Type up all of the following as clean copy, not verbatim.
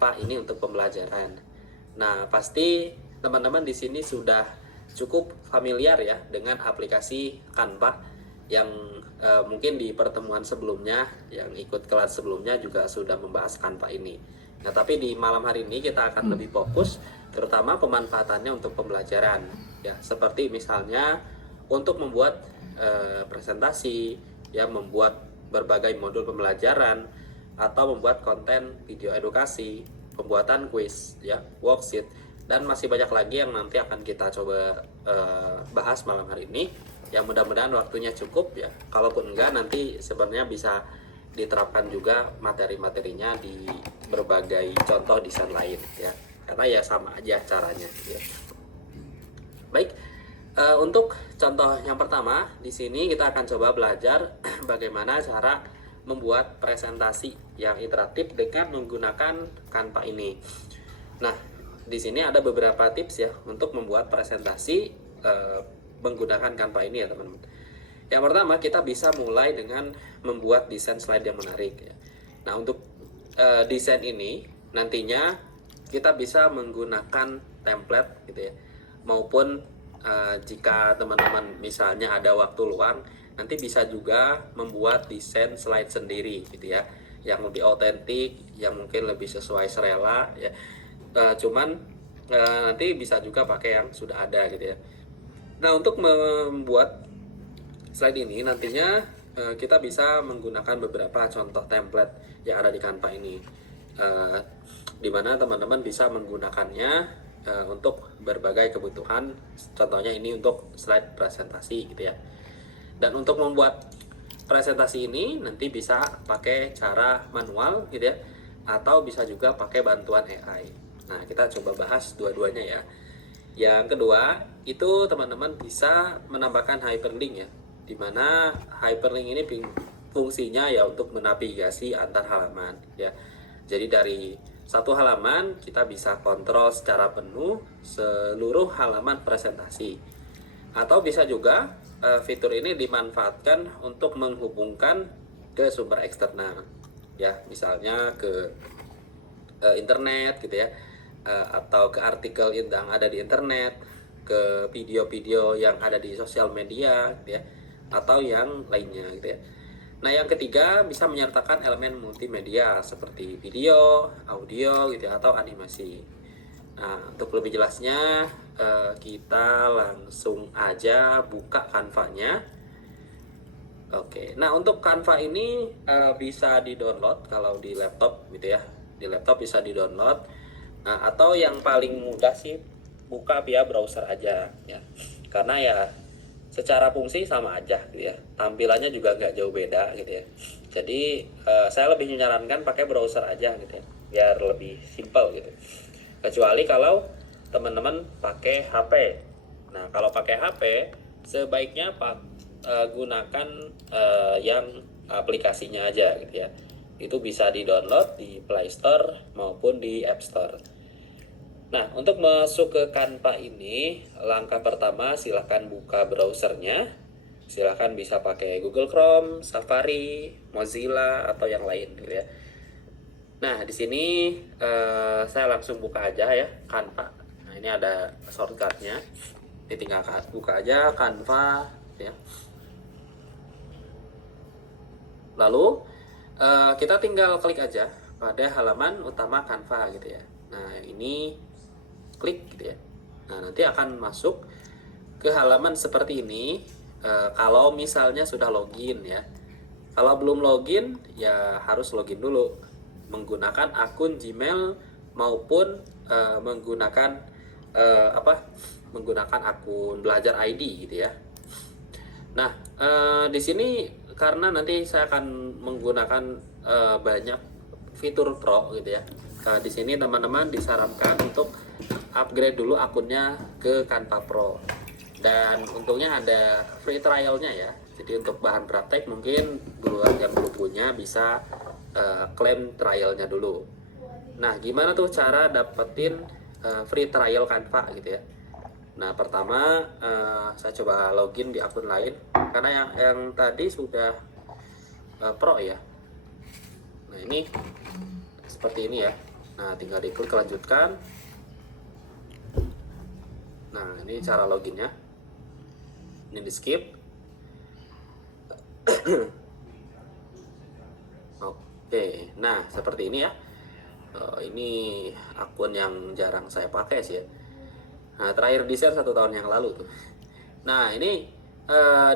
Pak ini untuk pembelajaran. Nah, pasti teman-teman di sini sudah cukup familiar ya dengan aplikasi Canva yang mungkin di pertemuan sebelumnya yang ikut kelas sebelumnya juga sudah membahas Canva ini. Nah, tapi di malam hari ini kita akan lebih fokus terutama pemanfaatannya untuk pembelajaran ya, seperti misalnya untuk membuat presentasi ya, membuat berbagai modul pembelajaran atau membuat konten video edukasi, pembuatan kuis ya, worksheet, dan masih banyak lagi yang nanti akan kita coba bahas malam hari ini. Yang mudah-mudahan waktunya cukup ya. Kalaupun enggak, nanti sebenarnya bisa diterapkan juga materi-materinya di berbagai contoh desain lain ya. Karena ya sama aja caranya ya. Baik, untuk contoh yang pertama di sini kita akan coba belajar bagaimana cara membuat presentasi yang interaktif dengan menggunakan Canva ini. Nah, di sini ada beberapa tips ya untuk membuat presentasi menggunakan Canva ini ya teman-teman. Yang pertama, kita bisa mulai dengan membuat desain slide yang menarik ya. Nah, untuk desain ini nantinya kita bisa menggunakan template gitu ya, maupun jika teman-teman misalnya ada waktu luang, nanti bisa juga membuat desain slide sendiri gitu ya, yang lebih otentik, yang mungkin lebih sesuai selera ya. Cuman nanti bisa juga pakai yang sudah ada gitu ya. Nah, untuk membuat slide ini nantinya kita bisa menggunakan beberapa contoh template yang ada di Canva ini, di mana teman-teman bisa menggunakannya untuk berbagai kebutuhan. Contohnya ini untuk slide presentasi gitu ya. Dan untuk membuat presentasi ini nanti bisa pakai cara manual gitu ya, atau bisa juga pakai bantuan AI. Nah, kita coba bahas dua-duanya ya. Yang kedua, itu teman-teman bisa menambahkan hyperlink ya, dimana hyperlink ini fungsinya ya untuk menavigasi antar halaman ya. Jadi dari satu halaman kita bisa kontrol secara penuh seluruh halaman presentasi. Atau bisa juga fitur ini dimanfaatkan untuk menghubungkan ke sumber eksternal ya, misalnya ke internet gitu ya, atau ke artikel yang ada di internet, ke video-video yang ada di sosial media gitu ya, atau yang lainnya gitu ya. Nah, yang ketiga bisa menyertakan elemen multimedia seperti video, audio gitu ya, atau animasi. Nah, untuk lebih jelasnya kita langsung aja buka Canva-nya. Oke, nah untuk Canva ini bisa di-download kalau di laptop gitu ya. Di laptop bisa di-download. Nah, atau yang paling mudah sih buka via browser aja ya. Karena ya secara fungsi sama aja gitu ya, tampilannya juga nggak jauh beda gitu ya. Jadi saya lebih menyarankan pakai browser aja gitu ya, biar lebih simple gitu. Kecuali kalau teman-teman pakai HP. Nah, kalau pakai HP sebaiknya gunakan yang aplikasinya aja gitu ya. Itu bisa di-download di Play Store maupun di App Store. Nah, untuk masuk ke Canva ini, langkah pertama silahkan buka browsernya. Silahkan bisa pakai Google Chrome, Safari, Mozilla, atau yang lain gitu ya. Nah, di sini saya langsung buka aja ya Canva. Nah, ini ada shortcutnya. Ini tinggal buka aja Canva ya. Lalu kita tinggal klik aja pada halaman utama Canva gitu ya. Nah, ini klik gitu ya. Nah, nanti akan masuk ke halaman seperti ini kalau misalnya sudah login ya. Kalau belum login ya harus login dulu menggunakan akun Gmail maupun menggunakan menggunakan akun Belajar ID gitu ya. Nah, di sini karena nanti saya akan menggunakan banyak fitur pro gitu ya. Di sini teman-teman disarankan untuk upgrade dulu akunnya ke Canva Pro. Dan untungnya ada free trialnya ya. Jadi untuk bahan praktek mungkin buat yang belum punya bisa klaim trialnya dulu. Nah, gimana tuh cara dapetin free trial Canva gitu ya? Nah, pertama saya coba login di akun lain karena yang tadi sudah pro ya. Nah, ini seperti ini ya. Nah, tinggal diklik lanjutkan. Nah, ini cara loginnya. Ini di skip. Oke, nah seperti ini ya. Ini akun yang jarang saya pakai sih ya. Nah, terakhir di share 1 tahun yang lalu tuh. Nah, ini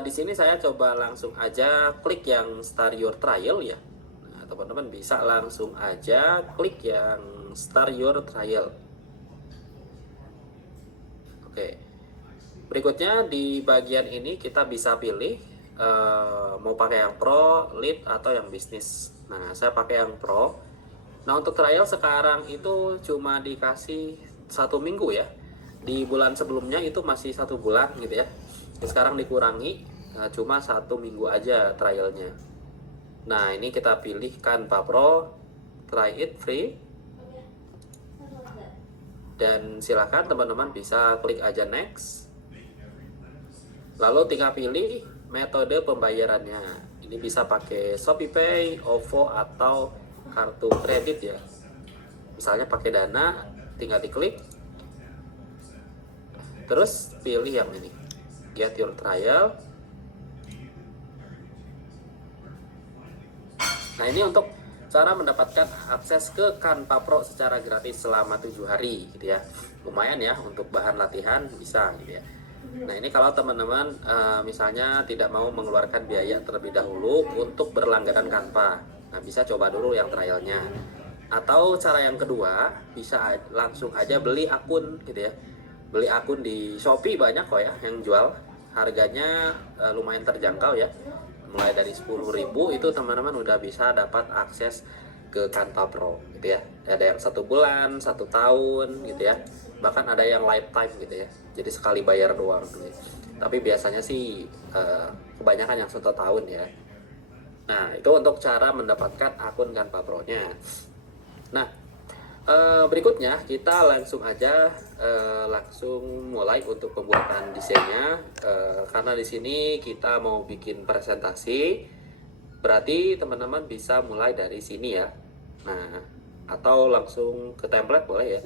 di sini saya coba langsung aja klik yang start your trial ya. Nah, teman-teman bisa langsung aja klik yang start your trial. Oke. Berikutnya di bagian ini kita bisa pilih mau pakai yang pro, lead atau yang bisnis. Nah, saya pakai yang pro. Nah, untuk trial sekarang itu cuma dikasih 1 minggu ya. Di bulan sebelumnya itu masih 1 bulan gitu ya. Jadi sekarang dikurangi cuma 1 minggu aja trialnya. Nah, ini kita pilih Canva Pro, try it free. Dan silakan teman-teman bisa klik aja next. Lalu tinggal pilih metode pembayarannya. Ini bisa pakai ShopeePay, OVO atau kartu kredit ya. Misalnya pakai Dana, tinggal diklik. Terus pilih yang ini, get your trial. Nah, ini untuk cara mendapatkan akses ke Canva Pro secara gratis selama 7 hari gitu ya. Lumayan ya untuk bahan latihan bisa gitu ya. Nah, ini kalau teman-teman misalnya tidak mau mengeluarkan biaya terlebih dahulu untuk berlangganan Canva. Nah, bisa coba dulu yang trialnya. Atau cara yang kedua, bisa langsung aja beli akun gitu ya. Beli akun di Shopee banyak kok ya yang jual. Harganya lumayan terjangkau ya. Mulai dari 10.000 itu teman-teman udah bisa dapat akses ke Canva Pro gitu ya. Ada yang 1 bulan, 1 tahun gitu ya. Bahkan ada yang lifetime gitu ya. Jadi sekali bayar doang gitu ya. Tapi biasanya sih kebanyakan yang 1 tahun ya. Nah, itu untuk cara mendapatkan akun Canva Pro-nya. Nah, berikutnya kita langsung aja langsung mulai untuk pembuatan desainnya. Karena di sini kita mau bikin presentasi, berarti teman-teman bisa mulai dari sini ya. Nah, atau langsung ke template boleh ya.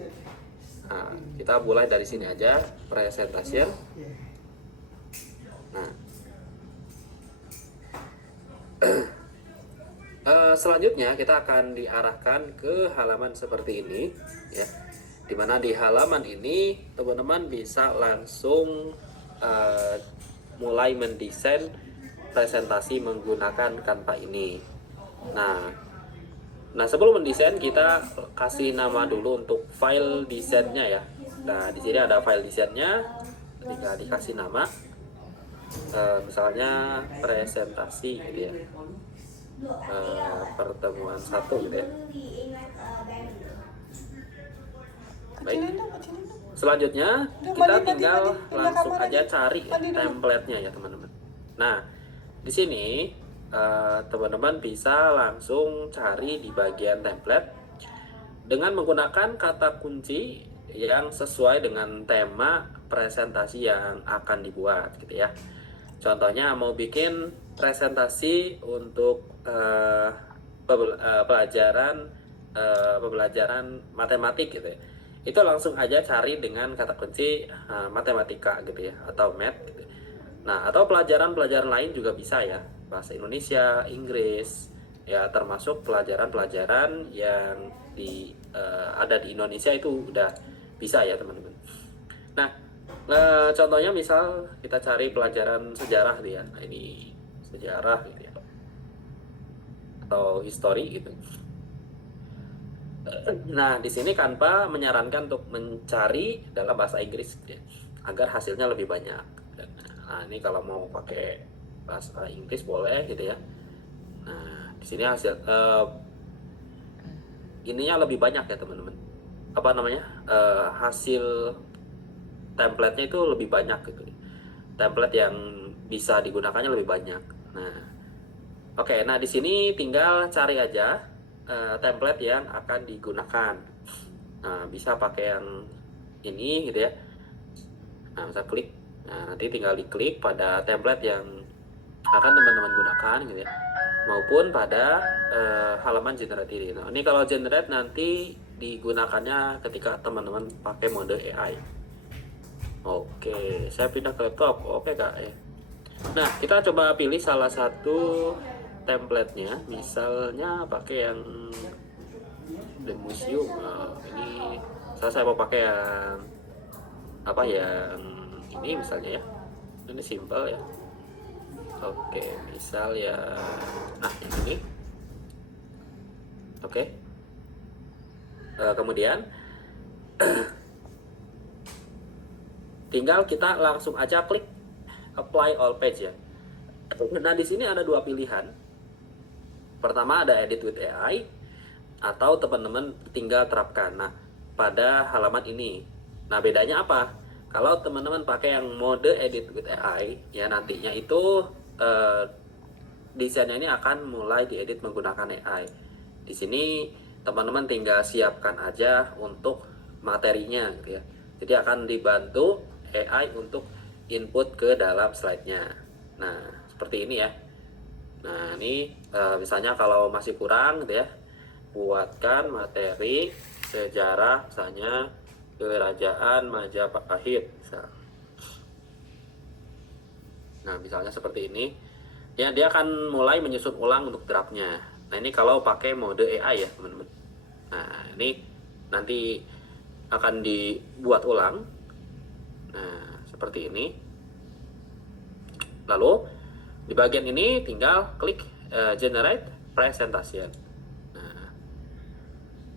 Nah, kita mulai dari sini aja, presentation. Nah, selanjutnya kita akan diarahkan ke halaman seperti ini ya. Dimana di halaman ini teman-teman bisa langsung mulai mendesain presentasi menggunakan Canva ini. Nah, sebelum mendesain kita kasih nama dulu untuk file desainnya ya. Nah, di sini ada file desainnya, tinggal dikasih nama, misalnya presentasi gitu ya. Pertemuan 1 gitu ya. Baik. Selanjutnya kita tinggal langsung aja cari template-nya ya teman-teman. Nah, di sini teman-teman bisa langsung cari di bagian template dengan menggunakan kata kunci yang sesuai dengan tema presentasi yang akan dibuat gitu ya. Contohnya mau bikin presentasi untuk pembelajaran matematik gitu ya. Itu langsung aja cari dengan kata kunci matematika gitu ya, atau math gitu. Nah, atau pelajaran-pelajaran lain juga bisa ya, bahasa Indonesia, Inggris ya, termasuk pelajaran-pelajaran yang ada di Indonesia itu udah bisa ya teman-teman. Nah, contohnya misal kita cari pelajaran sejarah dia. Nah, ini sejarah gitu ya. Atau history gitu. Nah, di sini Canva menyarankan untuk mencari dalam bahasa Inggris gitu ya, agar hasilnya lebih banyak. Nah, ini kalau mau pakai bahasa Inggris boleh gitu ya. Nah, di sini hasil ininya lebih banyak ya teman-teman. Apa namanya? Hasil template-nya itu lebih banyak gitu. Template yang bisa digunakannya lebih banyak. Nah, oke. Nah, di sini tinggal cari aja template yang akan digunakan. Nah, bisa pakai yang ini gitu ya. Nah, bisa klik. Nah, nanti tinggal diklik pada template yang akan teman-teman gunakan gitu ya. Maupun pada halaman generate ini. Nah, ini kalau generate nanti digunakannya ketika teman-teman pakai mode AI. Oke, saya pindah ke laptop. Oke kak ya. Nah, kita coba pilih salah satu template-nya, misalnya pakai yang The Museum. Ini saya mau pakai yang apa yang ini misalnya ya. Ini simple ya. Oke, misal ya, nah yang ini. Oke. Kemudian tinggal kita langsung aja klik apply all page ya. Nah di sini ada dua pilihan. Pertama ada edit with AI atau teman-teman tinggal terapkan. Nah pada halaman ini, nah bedanya apa? Kalau teman-teman pakai yang mode edit with AI ya nantinya itu desainnya ini akan mulai diedit menggunakan AI. Di sini teman-teman tinggal siapkan aja untuk materinya gitu ya. Jadi akan dibantu AI untuk input ke dalam slide-nya. Nah, seperti ini ya. Nah, ini misalnya kalau masih kurang gitu ya, buatkan materi sejarah misalnya Kerajaan Majapahit. Nah, misalnya seperti ini. Ya, dia akan mulai menyusun ulang untuk draftnya. Nah, ini kalau pakai mode AI ya, teman-teman. Nah, ini nanti akan dibuat ulang. Nah, seperti ini. Lalu, di bagian ini tinggal klik Generate Presentation.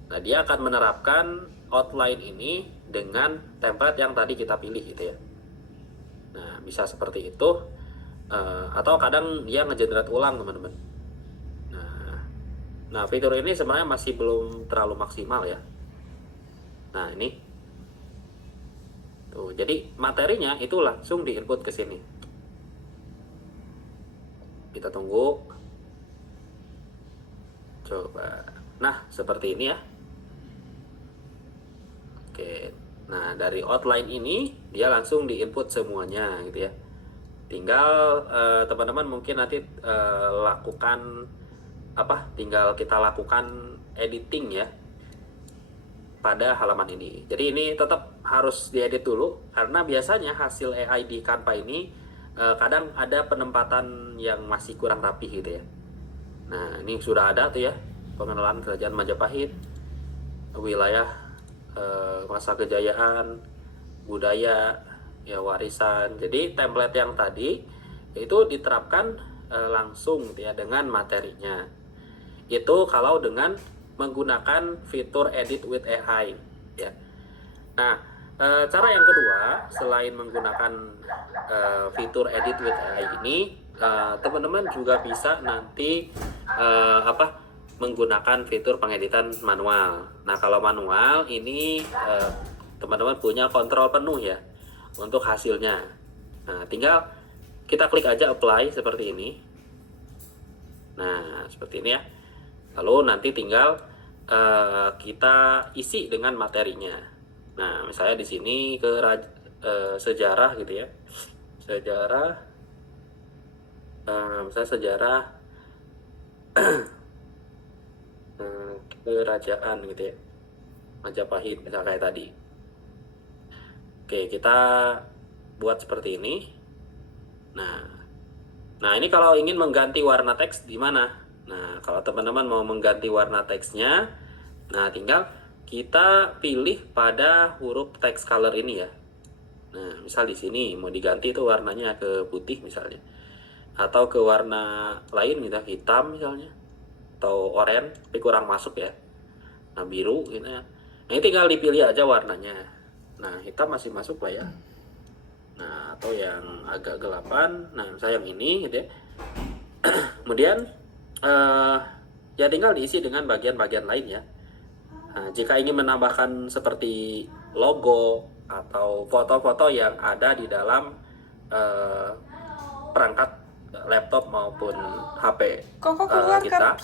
Nah, dia akan menerapkan outline ini dengan template yang tadi kita pilih gitu ya. Nah, bisa seperti itu. Atau kadang dia ngegenerate ulang teman-teman. Nah fitur ini sebenarnya masih belum terlalu maksimal ya. Nah ini tuh, jadi materinya itu langsung diinput ke sini. Kita tunggu. Coba. Nah seperti ini ya. Oke. Nah dari outline ini dia langsung diinput semuanya gitu ya. Tinggal teman-teman mungkin nanti lakukan tinggal kita lakukan editing ya pada halaman ini. Jadi ini tetap harus diedit dulu karena biasanya hasil AI di Canva ini kadang ada penempatan yang masih kurang rapi gitu ya. Nah ini sudah ada tuh ya, pengenalan Kerajaan Majapahit, wilayah masa kejayaan, budaya, ya warisan. Jadi template yang tadi itu diterapkan langsung ya dengan materinya. Itu kalau dengan menggunakan fitur edit with AI ya. Nah, cara yang kedua selain menggunakan fitur edit with AI ini, teman-teman juga bisa nanti menggunakan fitur pengeditan manual. Nah, kalau manual ini teman-teman punya kontrol penuh ya untuk hasilnya. Nah, tinggal kita klik aja apply seperti ini. Nah, seperti ini ya. Lalu nanti tinggal kita isi dengan materinya. Nah, misalnya di sini ke sejarah gitu ya. Sejarah misalnya sejarah kerajaan gitu ya. Majapahit misalnya kayak tadi. Oke, kita buat seperti ini. Nah ini kalau ingin mengganti warna teks di mana? Nah, kalau teman-teman mau mengganti warna teksnya, nah tinggal kita pilih pada huruf text color ini ya. Nah, misal di sini mau diganti itu warnanya ke putih misalnya. Atau ke warna lain misalnya hitam misalnya. Atau oranye, tapi kurang masuk ya. Nah, biru gitu ya. Nah, ini tinggal dipilih aja warnanya. Nah, hitam masih masuk lah ya. Nah, atau yang agak gelapan. Nah, misalnya yang ini gitu ya. Kemudian ya tinggal diisi dengan bagian-bagian lain ya. Nah, jika ingin menambahkan seperti logo atau foto-foto yang ada di dalam perangkat laptop maupun HP kita,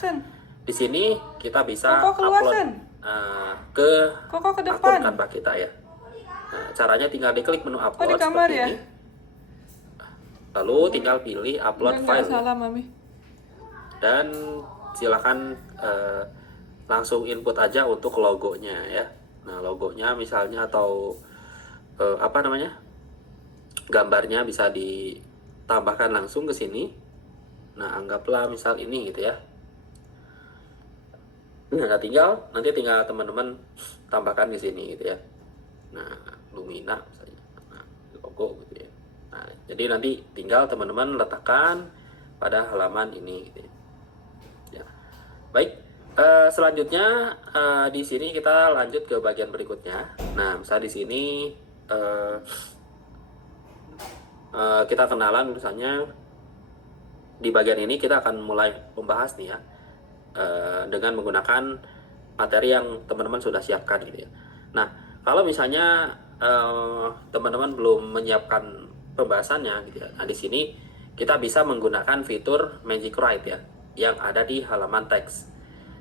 di sini kita bisa upload ke akun Canva kita ya. Nah, caranya tinggal diklik menu upload seperti ini. Lalu tinggal pilih upload file. Dan silakan langsung input aja untuk logonya ya. Nah, logonya misalnya atau apa namanya, gambarnya bisa ditambahkan langsung ke sini. Nah, anggaplah misal ini gitu ya. Nah, nanti tinggal teman-teman tambahkan di sini gitu ya. Nah, Lumina misalnya. Nah, logo gitu ya. Nah, jadi nanti tinggal teman-teman letakkan pada halaman ini gitu ya. Ya. Baik, selanjutnya di sini kita lanjut ke bagian berikutnya. Nah, misalnya di sini eh, kita kenalan misalnya di bagian ini kita akan mulai membahas nih ya, dengan menggunakan materi yang teman-teman sudah siapkan gitu ya. Nah, kalau misalnya teman-teman belum menyiapkan pembahasannya gitu ya. Nah, di sini kita bisa menggunakan fitur Magic Write ya, yang ada di halaman teks.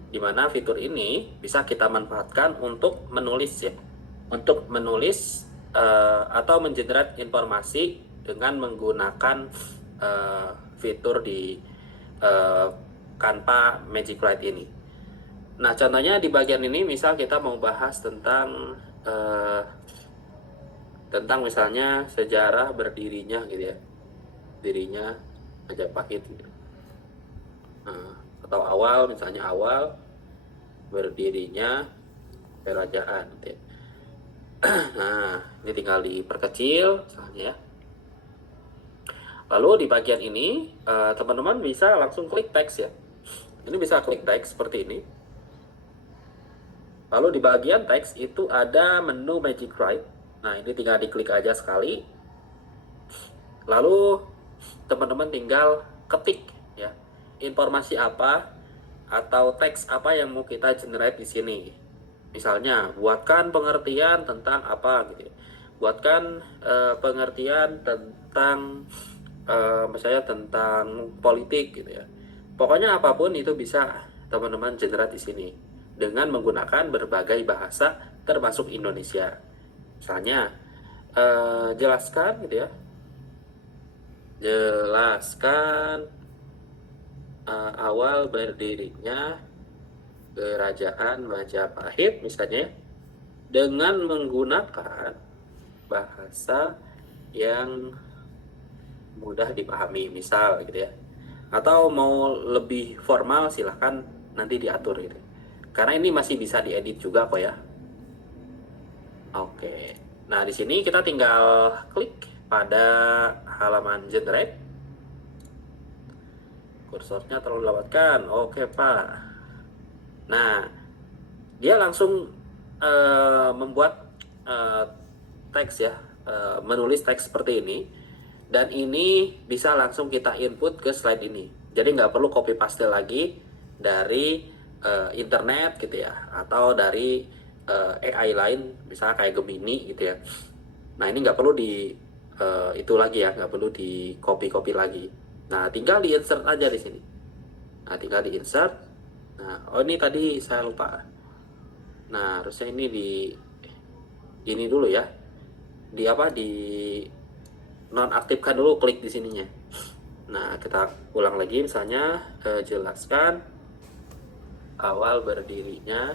Di mana fitur ini bisa kita manfaatkan untuk menulis ya, untuk menulis atau mengenerate informasi dengan menggunakan fitur di Canva Magic Write ini. Nah, contohnya di bagian ini misal kita mau bahas tentang misalnya sejarah berdirinya gitu ya, dirinya Majapahit gitu. Nah, atau misalnya awal berdirinya kerajaan gitu ya. Nah, ini tinggal diperkecil misalnya ya. Lalu di bagian ini teman-teman bisa langsung klik teks ya. Ini bisa klik teks seperti ini. Lalu di bagian teks itu ada menu Magic Write. Nah, ini tinggal diklik aja sekali. Lalu teman-teman tinggal ketik ya, informasi apa atau teks apa yang mau kita generate di sini. Misalnya, buatkan pengertian tentang apa gitu ya. Buatkan pengertian tentang misalnya tentang politik gitu ya. Pokoknya apapun itu bisa teman-teman generate di sini dengan menggunakan berbagai bahasa termasuk Indonesia. Misalnya jelaskan gitu ya. Jelaskan awal berdirinya kerajaan Majapahit misalnya dengan menggunakan bahasa yang mudah dipahami misal gitu ya. Atau mau lebih formal silahkan nanti diatur gitu. Karena ini masih bisa diedit juga kok ya. Oke. Nah, di sini kita tinggal klik pada halaman generate. Kursornya terlalu lewatkan. Oke, Pak. Nah, dia langsung membuat teks ya, menulis teks seperti ini. Dan ini bisa langsung kita input ke slide ini. Jadi nggak perlu copy paste lagi dari internet gitu ya, atau dari AI lain, misalnya kayak Gemini gitu ya. Nah, ini nggak perlu itu lagi ya, nggak perlu di copy lagi. Nah, tinggal di insert aja di sini. Nah, tinggal di insert. Nah, oh ini tadi saya lupa. Nah, harusnya ini dulu ya. Di nonaktifkan dulu, klik di sininya. Nah, kita ulang lagi misalnya jelaskan awal berdirinya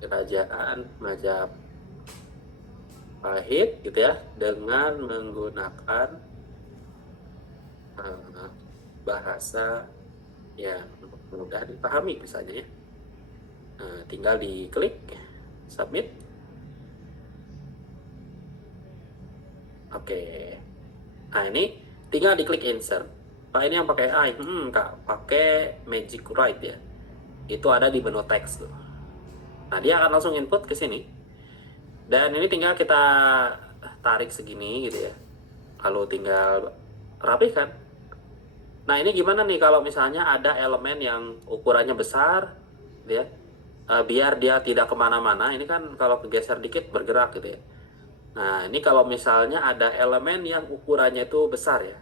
kerajaan Majapahit gitu ya, dengan menggunakan bahasa yang mudah dipahami misalnya ya. Nah, tinggal diklik submit. Oke. Nah, ini tinggal diklik insert. Pak, ini yang pakai AI. Kak, pakai Magic Write ya. Itu ada di menu teks tuh. Nah, dia akan langsung input ke sini. Dan ini tinggal kita tarik segini gitu ya. Lalu tinggal rapihkan. Nah, ini gimana nih kalau misalnya ada elemen yang ukurannya besar gitu ya. Biar dia tidak kemana-mana. Ini kan kalau kegeser dikit bergerak gitu ya. Nah, ini kalau misalnya ada elemen yang ukurannya itu besar ya.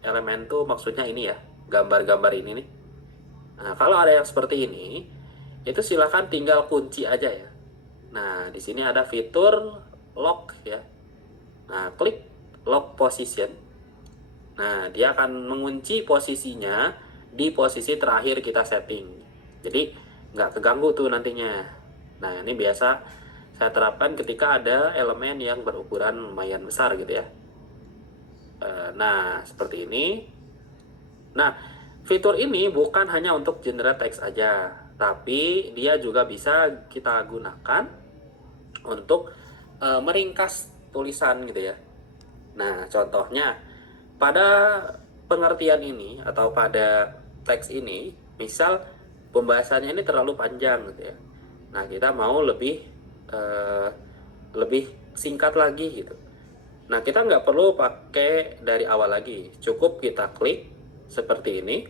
Elemen tuh maksudnya ini ya, gambar-gambar ini nih. Nah, kalau ada yang seperti ini, itu silakan tinggal kunci aja ya. Nah, di sini ada fitur lock ya. Nah, klik lock position. Nah, dia akan mengunci posisinya di posisi terakhir kita setting. Jadi, nggak keganggu tuh nantinya. Nah, ini biasa saya terapkan ketika ada elemen yang berukuran lumayan besar gitu ya. Nah, seperti ini. Nah, fitur ini bukan hanya untuk generate text aja, tapi dia juga bisa kita gunakan untuk meringkas tulisan gitu ya. Nah, contohnya pada pengertian ini atau pada teks ini, misal pembahasannya ini terlalu panjang gitu ya. Nah, kita mau eh, lebih singkat lagi gitu. Nah, kita nggak perlu pakai dari awal lagi. Cukup kita klik seperti ini.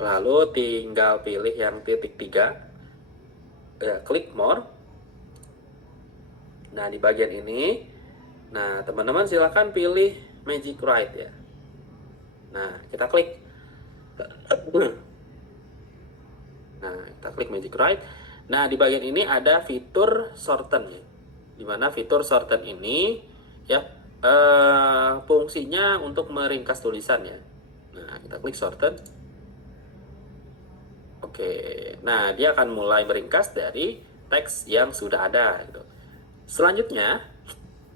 Lalu tinggal pilih yang titik 3. Ya, klik more. Nah, di bagian ini, nah teman-teman silahkan pilih Magic Write ya. Nah, kita klik. Nah, kita klik Magic Write. Nah, di bagian ini ada fitur shorten ya. Dimana fitur shorten ini ya fungsinya untuk meringkas tulisan ya. Nah, kita klik shorten. Oke, nah dia akan mulai meringkas dari teks yang sudah ada gitu. Selanjutnya,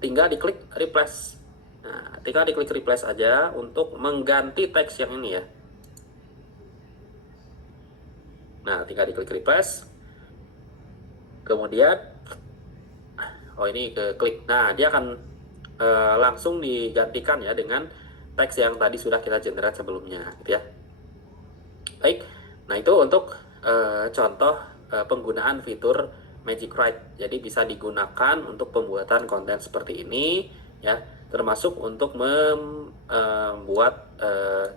tinggal diklik replace. Nah, tinggal diklik replace aja untuk mengganti teks yang ini ya. Nah, tinggal diklik replace. Kemudian, oh ini ke klik. Nah, dia akan langsung digantikan ya dengan teks yang tadi sudah kita generate sebelumnya, gitu ya. Baik, nah itu untuk contoh penggunaan fitur Magic Write. Jadi bisa digunakan untuk pembuatan konten seperti ini, ya, termasuk untuk membuat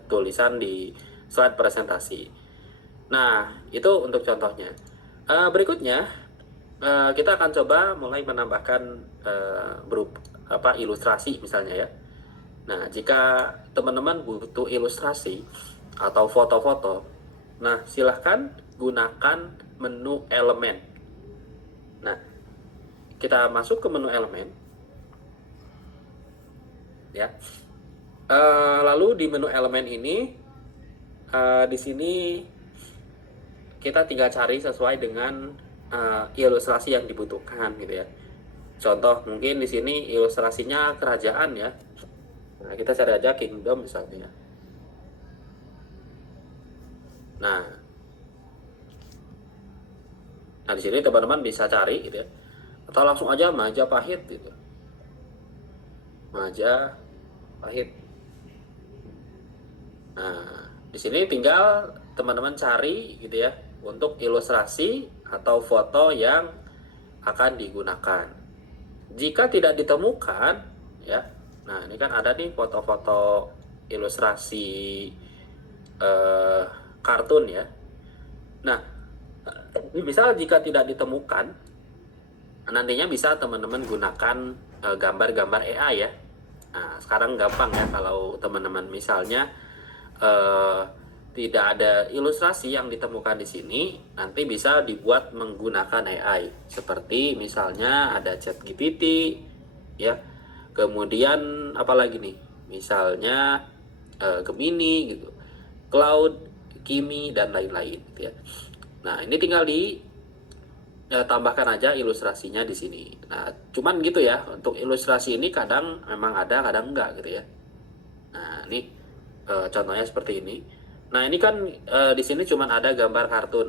tulisan di slide presentasi. Nah, itu untuk contohnya. Berikutnya, kita akan coba mulai menambahkan ilustrasi misalnya ya. Nah, jika teman-teman butuh ilustrasi atau foto-foto, nah silahkan gunakan menu elemen. Nah, kita masuk ke menu elemen, ya. Lalu di menu elemen ini, di sini kita tinggal cari sesuai dengan ilustrasi yang dibutuhkan gitu ya. Contoh mungkin di sini ilustrasinya kerajaan ya. Nah, kita cari aja kingdom misalnya. Nah, di sini teman-teman bisa cari gitu ya. Atau langsung aja Majapahit gitu. Majapahit. Nah, di sini tinggal teman-teman cari gitu ya untuk ilustrasi atau foto yang akan digunakan. Jika tidak ditemukan ya, nah ini kan ada nih foto-foto ilustrasi kartun ya. Nah, misal jika tidak ditemukan, nantinya bisa teman-teman gunakan gambar-gambar AI ya. Nah, sekarang gampang ya kalau teman-teman misalnya tidak ada ilustrasi yang ditemukan di sini, nanti bisa dibuat menggunakan AI. Seperti misalnya ada ChatGPT, ya. Kemudian apalagi nih? Misalnya Gemini gitu, Cloud, Kimi dan lain-lain gitu ya. Nah, ini tinggal tambahkan aja ilustrasinya di sini. Nah, cuman gitu ya, untuk ilustrasi ini kadang memang ada, kadang enggak gitu ya. Nah, ini contohnya seperti ini. Nah, ini kan di sini cuma ada gambar kartun.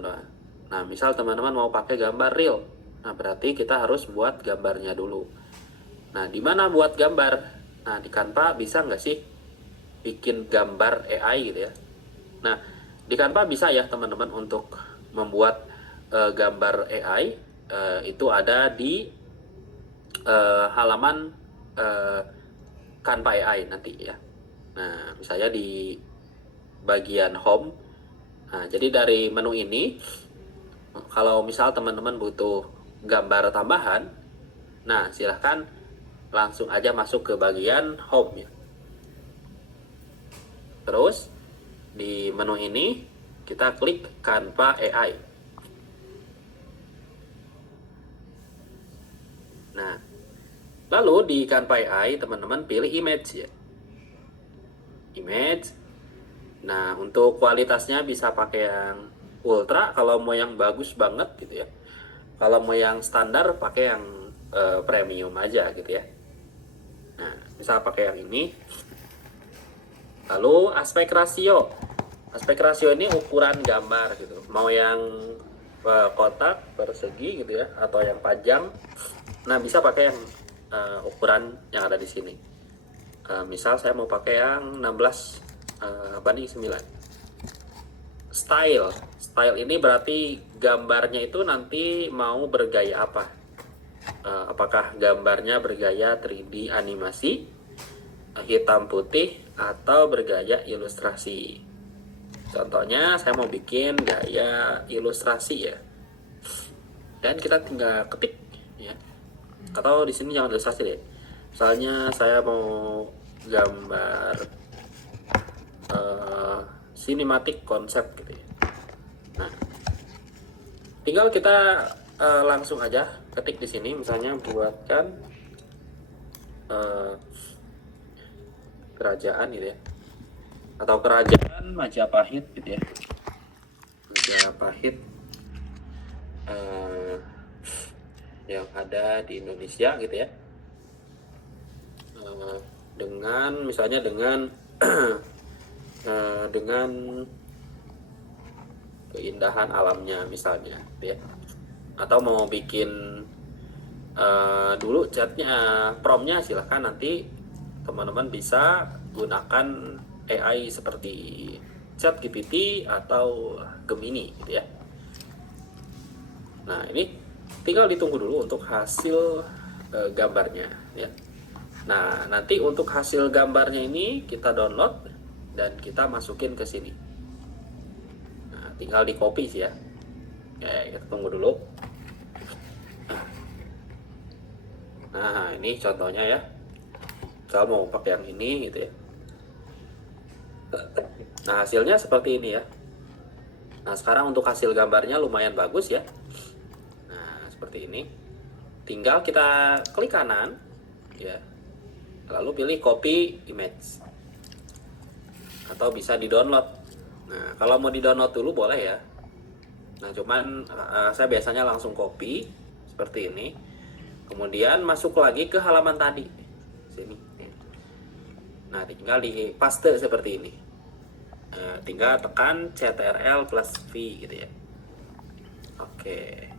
Nah, misal teman-teman mau pakai gambar real. Nah, berarti kita harus buat gambarnya dulu. Nah, di mana buat gambar? Nah, di Canva bisa nggak sih bikin gambar AI gitu ya? Nah, di Canva bisa ya teman-teman untuk membuat gambar AI. Itu ada di halaman Canva AI nanti ya. Nah, misalnya di bagian home. Nah, jadi dari menu ini, kalau misal teman-teman butuh gambar tambahan, nah silahkan langsung aja masuk ke bagian home ya. Terus di menu ini kita klik Canva AI. Nah, lalu di Canva AI teman-teman pilih image ya. Image. Nah, untuk kualitasnya bisa pakai yang ultra kalau mau yang bagus banget gitu ya. Kalau mau yang standar pakai yang premium aja gitu ya. Nah, misal pakai yang ini. Lalu aspek rasio. Aspek rasio ini ukuran gambar gitu. Mau yang kotak, persegi gitu ya, atau yang panjang. Nah, bisa pakai yang ukuran yang ada di sini. Misal saya mau pakai yang 16 banding 9. Style ini berarti gambarnya itu nanti mau bergaya apa? Apakah gambarnya bergaya 3D animasi, hitam putih, atau bergaya ilustrasi? Contohnya saya mau bikin gaya ilustrasi ya, dan kita tinggal ketik ya. Atau di sini jangan ilustrasi deh. Misalnya saya mau gambar sinematik konsep gitu ya. Nah, tinggal kita langsung aja ketik di sini, misalnya buatkan kerajaan gitu ya, atau kerajaan Majapahit gitu ya. Majapahit yang ada di Indonesia gitu ya. Dengan misalnya dengan dengan keindahan alamnya misalnya gitu ya. Atau mau bikin dulu chatnya, promnya silahkan nanti teman-teman bisa gunakan AI seperti ChatGPT atau Gemini gitu ya. Nah, ini tinggal ditunggu dulu untuk hasil gambarnya ya. Nah, nanti untuk hasil gambarnya ini kita download dan kita masukin ke sini. Nah, tinggal di copy sih ya. Oke, kita tunggu dulu. Nah, ini contohnya ya. Saya mau pakai yang ini gitu ya. Nah, hasilnya seperti ini ya. Nah, sekarang untuk hasil gambarnya lumayan bagus ya. Nah, seperti ini. Tinggal kita klik kanan ya. Lalu pilih copy image. Atau bisa di-download. Nah, kalau mau di-download dulu boleh ya. Nah, cuman saya biasanya langsung copy seperti ini. Kemudian masuk lagi ke halaman tadi. Sini. Nah, tinggal di paste seperti ini. Tinggal tekan CTRL plus V gitu ya. Oke.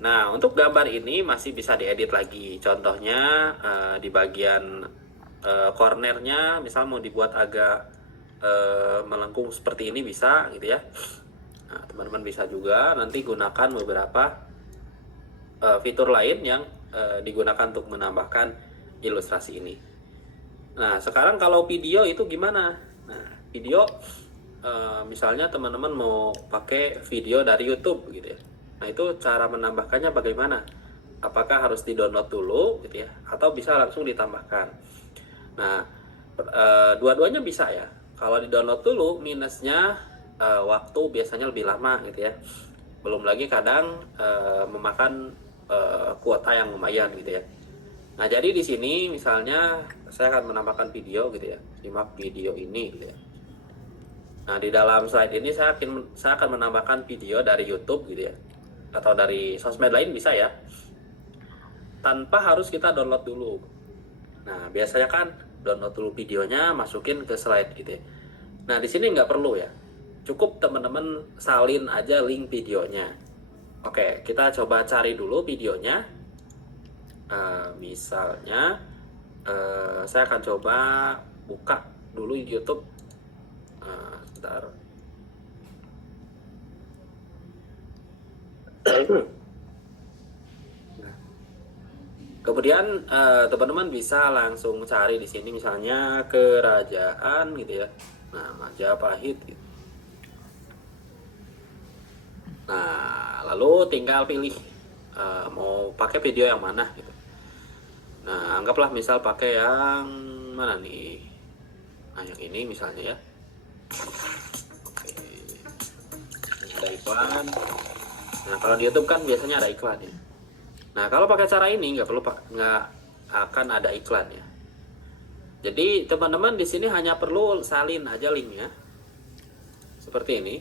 Nah, untuk gambar ini masih bisa diedit lagi. Contohnya di bagian cornernya, misal mau dibuat agak melengkung seperti ini bisa gitu ya. Nah, teman-teman bisa juga nanti gunakan beberapa fitur lain yang digunakan untuk menambahkan ilustrasi ini. Nah, sekarang kalau video itu gimana? Nah, video misalnya teman-teman mau pakai video dari YouTube gitu ya. Nah, itu cara menambahkannya bagaimana? Apakah harus di-download dulu gitu ya, atau bisa langsung ditambahkan? Nah, dua-duanya bisa ya. Kalau di-download dulu minusnya waktu biasanya lebih lama gitu ya. Belum lagi kadang memakan kuota yang lumayan gitu ya. Nah, jadi di sini misalnya saya akan menambahkan video gitu ya. Simak video ini gitu ya. Nah, di dalam slide ini saya akan menambahkan video dari YouTube gitu ya. Atau dari sosmed lain bisa ya. Tanpa harus kita download dulu. Nah, biasanya kan download dulu videonya, masukin ke slide gitu ya. Nah, di sini nggak perlu ya. Cukup teman-teman salin aja link videonya. Oke, kita coba cari dulu videonya. Misalnya saya akan coba buka dulu YouTube. Sebentar. Kemudian teman-teman bisa langsung cari di sini misalnya kerajaan gitu ya. Nah, Majapahit gitu. Nah, lalu tinggal pilih mau pakai video yang mana gitu. Nah, anggaplah misal pakai yang mana nih? Nah, yang ini misalnya ya. Oke. Ada iklan. Nah, kalau di YouTube kan biasanya ada iklan ya. Nah, kalau pakai cara ini nggak akan ada iklan ya. Jadi teman-teman di sini hanya perlu salin aja linknya seperti ini.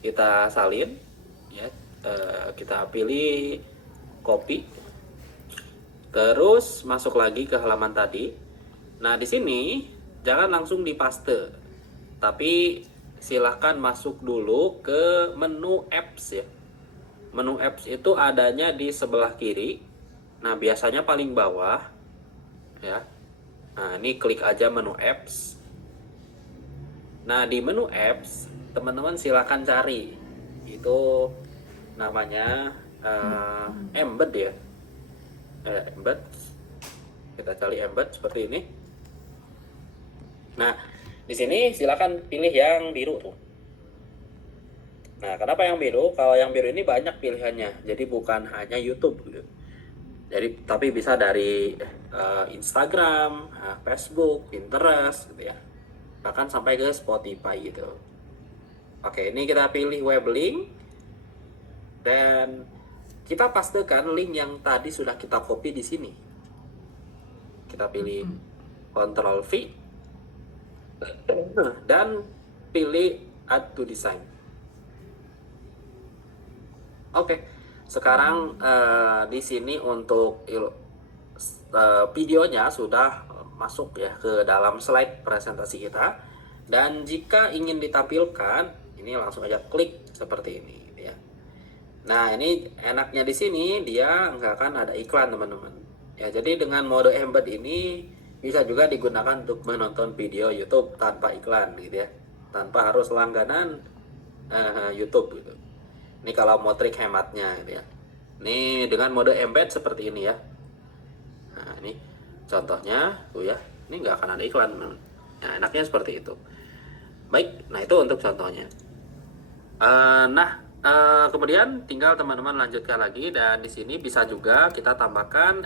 kita salin ya. Kita pilih copy, terus masuk lagi ke halaman tadi. Nah di sini jangan langsung dipaste, tapi silahkan masuk dulu ke menu apps ya. Menu apps itu adanya di sebelah kiri. Nah biasanya paling bawah ya. Nah ini klik aja menu apps. Nah di menu apps teman-teman silahkan cari, itu namanya embed ya. Embed, kita cari embed seperti ini. Nah di sini silakan pilih yang biru tuh. Nah kenapa yang biru? Kalau yang biru ini banyak pilihannya, jadi bukan hanya YouTube gitu. Jadi tapi bisa dari Instagram, Facebook, Pinterest gitu ya, bahkan sampai ke Spotify gitu. Oke, ini kita pilih web link dan kita pastekan link yang tadi sudah kita copy di sini. Kita pilih Ctrl V dan pilih Add to Design. Oke, sekarang di sini untuk videonya sudah masuk ya ke dalam slide presentasi kita. Dan jika ingin ditampilkan, ini langsung aja klik seperti ini ya. Nah ini enaknya di sini dia nggak akan ada iklan teman-teman ya. Jadi dengan mode embed ini bisa juga digunakan untuk menonton video YouTube tanpa iklan gitu ya, tanpa harus langganan YouTube gitu. Ini kalau mau trik hematnya gitu ya. Ini dengan mode embed seperti ini ya. Nah ini contohnya tuh ya, ini nggak akan ada iklan. Nah enaknya seperti itu. Baik, nah itu untuk contohnya. Kemudian tinggal teman-teman lanjutkan lagi, dan di sini bisa juga kita tambahkan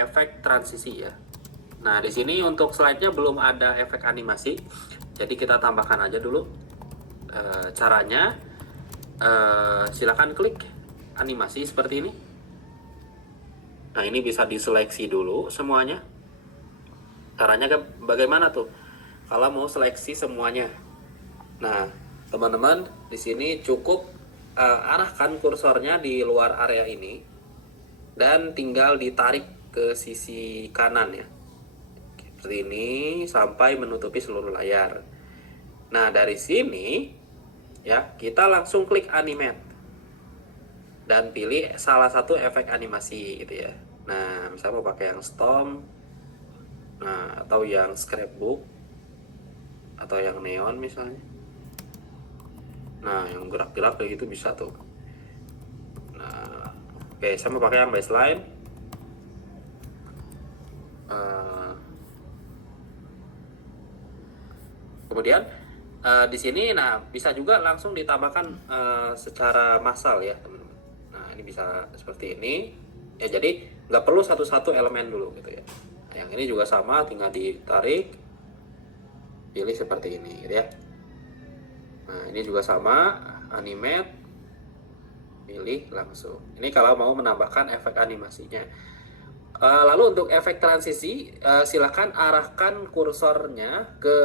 efek transisi ya. Nah di sini untuk slide-nya belum ada efek animasi, jadi kita tambahkan aja dulu. Caranya silakan klik animasi seperti ini. Nah ini bisa diseleksi dulu semuanya. Caranya bagaimana tuh? Kalau mau seleksi semuanya, nah teman-teman di sini cukup arahkan kursornya di luar area ini dan tinggal ditarik ke sisi kanan ya, seperti ini sampai menutupi seluruh layar. Nah dari sini ya kita langsung klik animate dan pilih salah satu efek animasi gitu ya. Nah misalnya mau pakai yang storm, nah atau yang scrapbook, atau yang neon misalnya. Nah yang gerak-gerak kayak gitu bisa tuh. Nah oke, saya mau pakai yang baseline. Kemudian di sini nah bisa juga langsung ditambahkan secara massal ya teman-teman. Nah ini bisa seperti ini ya, jadi nggak perlu satu-satu elemen dulu gitu ya. Nah, yang ini juga sama, tinggal ditarik, pilih seperti ini gitu ya. Nah ini juga sama, animate, pilih langsung. Ini kalau mau menambahkan efek animasinya. Lalu untuk efek transisi, silakan arahkan kursornya ke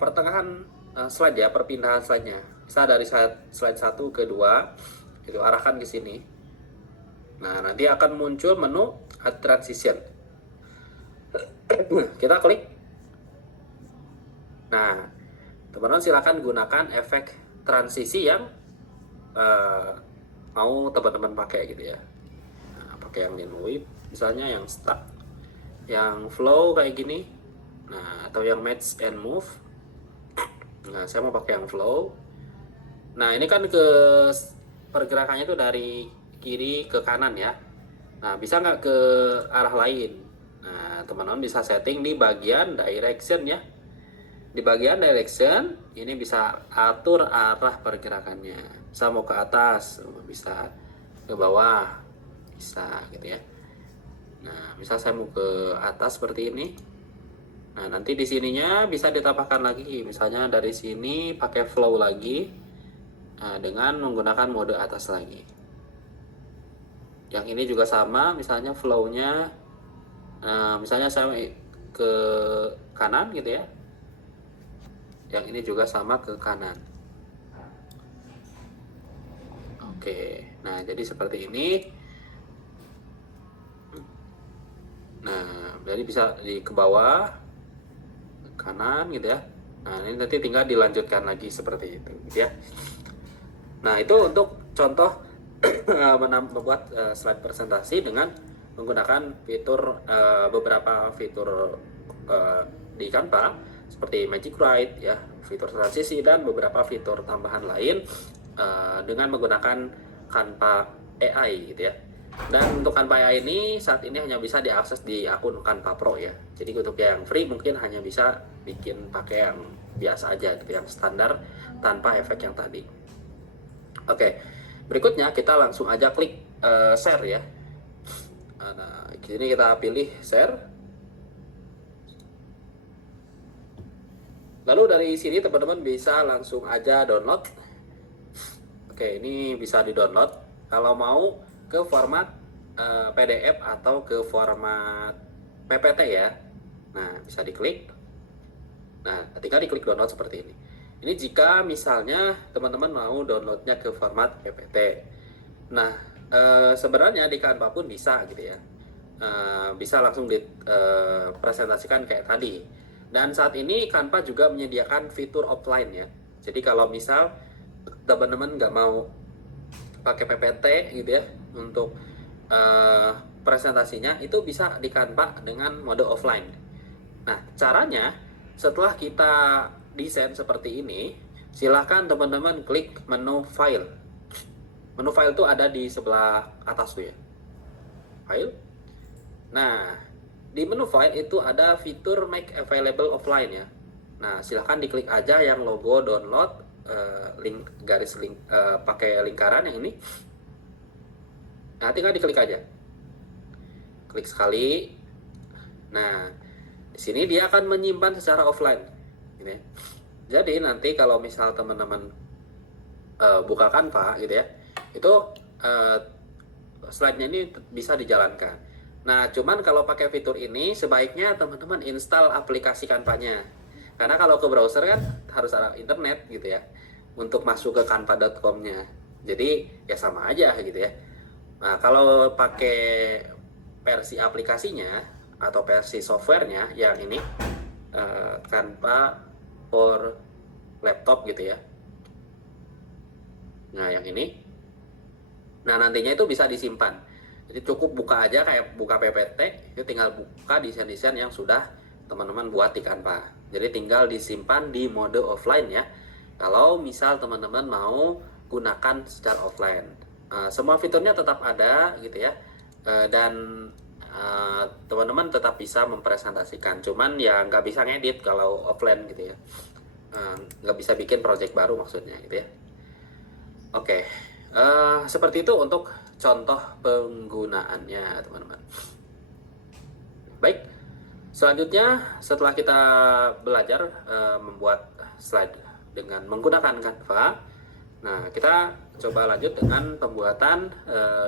pertengahan slide ya, perpindahan slide-nya. Bisa dari slide 1 ke 2, itu arahkan ke sini. Nah nanti akan muncul menu Add Transition. Kita klik. Nah teman-teman silakan gunakan efek transisi yang mau teman-teman pakai gitu ya. Nah, pakai yang line whip misalnya, yang stuck, yang flow kayak gini, nah atau yang match and move. Nah saya mau pakai yang flow. Nah ini kan ke pergerakannya itu dari kiri ke kanan ya. Nah bisa nggak ke arah lain? Nah teman-teman bisa setting di bagian direction ya. Di bagian direction ini bisa atur arah pergerakannya. Bisa mau ke atas, bisa ke bawah, bisa gitu ya. Nah misal saya mau ke atas seperti ini. Nah nanti di sininya bisa ditambahkan lagi, misalnya dari sini pakai flow lagi, dengan menggunakan mode atas lagi. Yang ini juga sama, misalnya flownya misalnya saya ke kanan gitu ya. Yang ini juga sama ke kanan. Oke, nah jadi seperti ini. Nah, jadi bisa ke bawah, ke kanan gitu ya. Nah, ini nanti tinggal dilanjutkan lagi seperti itu gitu ya. Nah, itu untuk contoh membuat slide presentasi dengan menggunakan fitur beberapa fitur di Canva seperti Magic Write ya, fitur transisi dan beberapa fitur tambahan lain dengan menggunakan Canva AI gitu ya. Dan untuk Canva AI ini saat ini hanya bisa diakses di akun Canva Pro ya. Jadi untuk yang free mungkin hanya bisa bikin pakai yang biasa aja gitu, yang standar tanpa efek yang tadi. Oke, berikutnya kita langsung aja klik share ya. Nah, ini kita pilih share. Lalu dari sini teman-teman bisa langsung aja download. Oke, ini bisa di-download. Kalau mau ke format PDF atau ke format PPT ya. Nah, bisa diklik. Nah, ketika diklik download seperti ini. Ini jika misalnya teman-teman mau downloadnya ke format PPT. Nah, sebenarnya di Canva pun bisa gitu ya. Bisa langsung dipresentasikan kayak tadi. Dan saat ini Canva juga menyediakan fitur offline ya. Jadi kalau misal teman-teman nggak mau pakai PPT gitu ya untuk presentasinya, itu bisa di Canva dengan mode offline. Nah, caranya setelah kita desain seperti ini, silahkan teman-teman klik menu file. Menu file itu ada di sebelah atas tuh ya. File. Nah, di menu file itu ada fitur make available offline ya. Nah, silahkan diklik aja yang logo download link garis link pakai lingkaran yang ini. Nah, tinggal diklik aja. Klik sekali. Nah, di sini dia akan menyimpan secara offline. Gitu ya. Jadi nanti kalau misal teman-teman buka Canva gitu ya, itu slide-nya ini bisa dijalankan. Nah, cuman kalau pakai fitur ini sebaiknya teman-teman install aplikasi Canva-nya. Karena kalau ke browser kan harus ada internet gitu ya untuk masuk ke canva.com-nya. Jadi ya sama aja gitu ya. Nah, kalau pakai versi aplikasinya atau versi softwarenya yang ini Canva for laptop gitu ya. Nah, yang ini. Nah, nantinya itu bisa disimpan. Jadi cukup buka aja kayak buka PPT, itu tinggal buka desain-desain yang sudah teman-teman buat di Canva. Jadi tinggal disimpan di mode offline ya. Kalau misal teman-teman mau gunakan secara offline. Semua fiturnya tetap ada gitu ya. Dan teman-teman tetap bisa mempresentasikan. Cuman ya nggak bisa ngedit kalau offline gitu ya. Nggak bisa bikin project baru maksudnya gitu ya. Oke, seperti itu untuk contoh penggunaannya teman-teman. Baik, selanjutnya setelah kita belajar membuat slide dengan menggunakan Canva, nah kita coba lanjut dengan pembuatan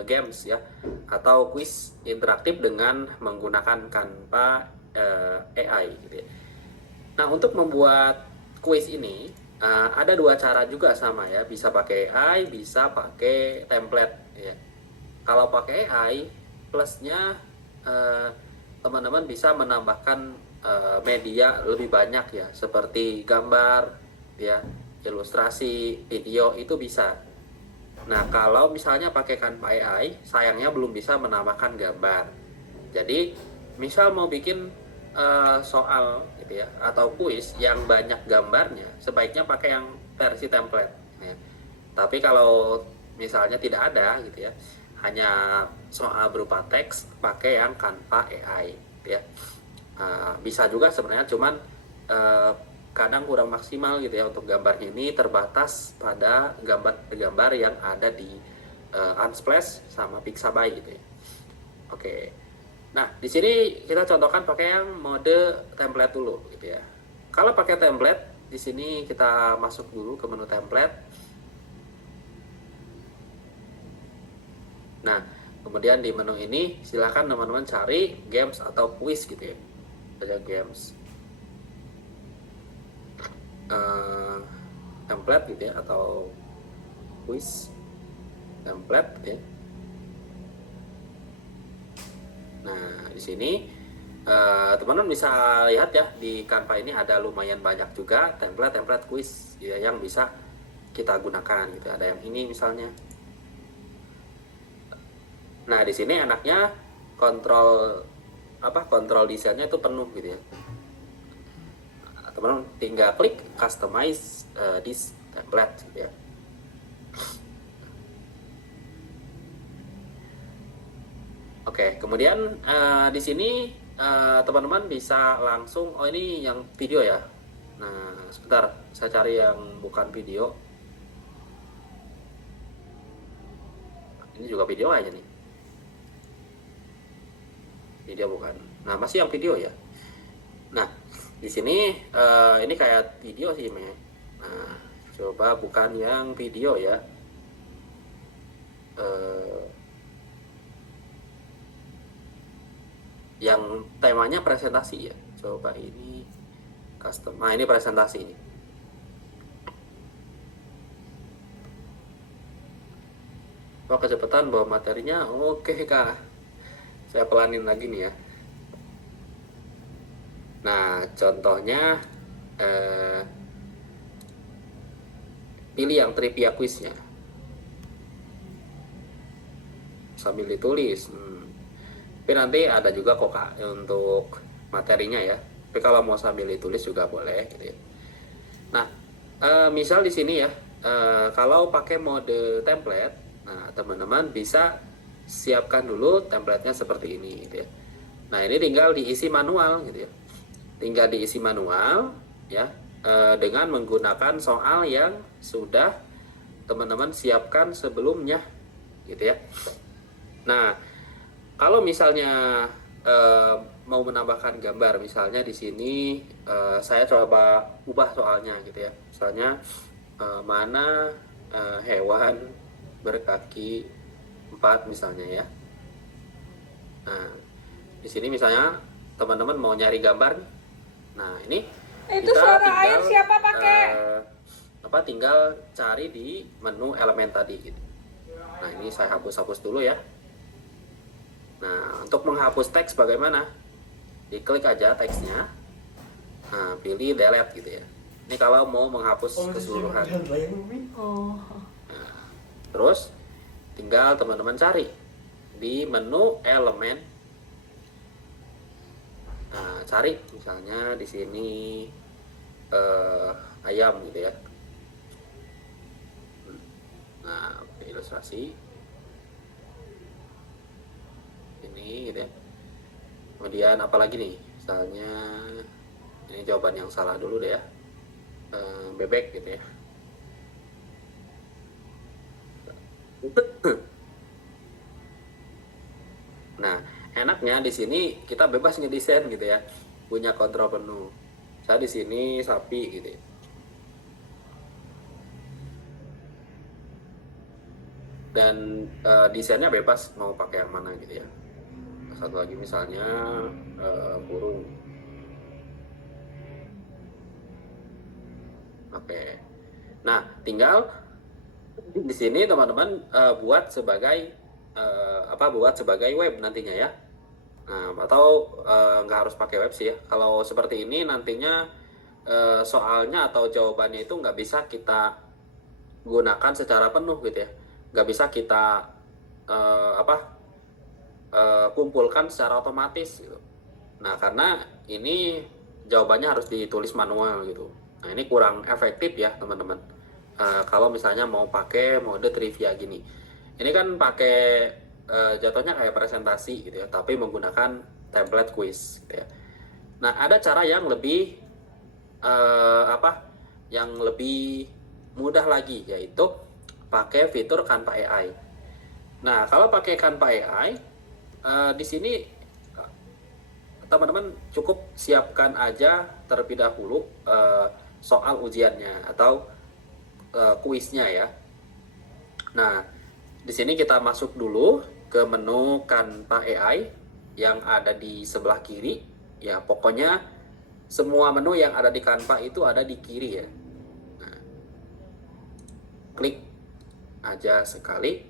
games ya, atau quiz interaktif dengan menggunakan Canva AI gitu ya. Nah, untuk membuat quiz ini ada dua cara juga sama ya, bisa pakai AI, bisa pakai template ya. Kalau pakai AI, plusnya teman-teman bisa menambahkan media lebih banyak ya, seperti gambar ya, ilustrasi, video itu bisa. Nah, kalau misalnya pakai Canva AI, sayangnya belum bisa menambahkan gambar. Jadi, misal mau bikin soal gitu ya, atau kuis yang banyak gambarnya, sebaiknya pakai yang versi template ya. Tapi kalau misalnya tidak ada gitu ya, hanya soal berupa teks, pakai yang Canva AI gitu ya. Bisa juga sebenarnya, cuman kadang kurang maksimal gitu ya, untuk gambarnya ini terbatas pada gambar yang ada di Unsplash sama Pixabay gitu ya. Oke. Nah, di sini kita contohkan pakai yang mode template dulu gitu ya. Kalau pakai template, di sini kita masuk dulu ke menu template. Nah, kemudian di menu ini silakan teman-teman cari games atau quiz gitu ya. Ada games. uh, template gitu ya, atau quiz template gitu ya. Nah, di sini teman-teman bisa lihat ya, di Canva ini ada lumayan banyak juga template quiz ya, yang bisa kita gunakan gitu. Ada yang ini misalnya. Nah, di sini enaknya kontrol desainnya itu penuh gitu ya. Nah, teman-teman tinggal klik customize this template gitu ya. Oke, kemudian di sini teman-teman bisa langsung, oh ini yang video ya. Nah, sebentar, saya cari yang bukan video. Ini juga video aja nih. Video bukan. Nah, masih yang video ya. Nah, di sini ini kayak video sih, Me. Nah, coba bukan yang video ya. Yang temanya presentasi ya. Coba ini custom. Nah, ini presentasi ini. Oh, kecepatan bawa materinya. Oke, Kak. Saya pelanin lagi nih ya. Nah, contohnya pilih yang trivia quiznya sambil ditulis. Tapi nanti ada juga kok, Kak, untuk materinya ya. Tapi kalau mau sambil ditulis juga boleh gitu ya. Nah, misal di sini ya, kalau pakai mode template, nah teman-teman bisa siapkan dulu templatenya seperti ini gitu ya. Nah, ini tinggal diisi manual gitu ya. Tinggal diisi manual ya, dengan menggunakan soal yang sudah teman-teman siapkan sebelumnya gitu ya. Nah, kalau misalnya mau menambahkan gambar, misalnya di sini saya coba ubah soalnya gitu ya. Misalnya mana hewan berkaki 4 misalnya ya. Nah, di sini misalnya teman-teman mau nyari gambar. Nah, ini Itu kita suara tinggal air siapa pakai? tinggal cari di menu elemen tadi gitu. Nah, ini saya hapus dulu ya. Nah, untuk menghapus teks bagaimana? Diklik aja teksnya. Nah, pilih delete gitu ya. Ini kalau mau menghapus keseluruhan. Nah, terus tinggal teman-teman cari di menu elemen. Nah, cari misalnya di sini ayam gitu ya. Nah, ilustrasi ini gitu ya. Kemudian apalagi nih, misalnya ini jawaban yang salah dulu deh ya, bebek gitu ya. Nah, enaknya di sini kita bebas ngedesain gitu ya, punya kontrol penuh. Saya di sini sapi gitu ya. Dan desainnya bebas mau pakai yang mana gitu ya. Satu lagi misalnya burung. Oke. Nah, tinggal di sini teman-teman buat sebagai web nantinya ya. Nah, atau nggak harus pakai web sih ya. Kalau seperti ini nantinya soalnya atau jawabannya itu nggak bisa kita gunakan secara penuh gitu ya. Nggak bisa kita kumpulkan secara otomatis gitu. Nah, karena ini jawabannya harus ditulis manual gitu. Nah, ini kurang efektif ya teman-teman. Kalau misalnya mau pakai mode trivia gini, ini kan pakai jatuhnya kayak presentasi gitu ya, tapi menggunakan template quiz gitu ya. Nah, ada cara yang lebih yang lebih mudah lagi, yaitu pakai fitur Canva AI. Nah, kalau pakai Canva AI, di sini teman-teman cukup siapkan aja terlebih dahulu soal ujiannya atau kuisnya ya. Nah, di sini kita masuk dulu ke menu Canva AI yang ada di sebelah kiri. Ya, pokoknya semua menu yang ada di Canva itu ada di kiri ya. klik aja sekali.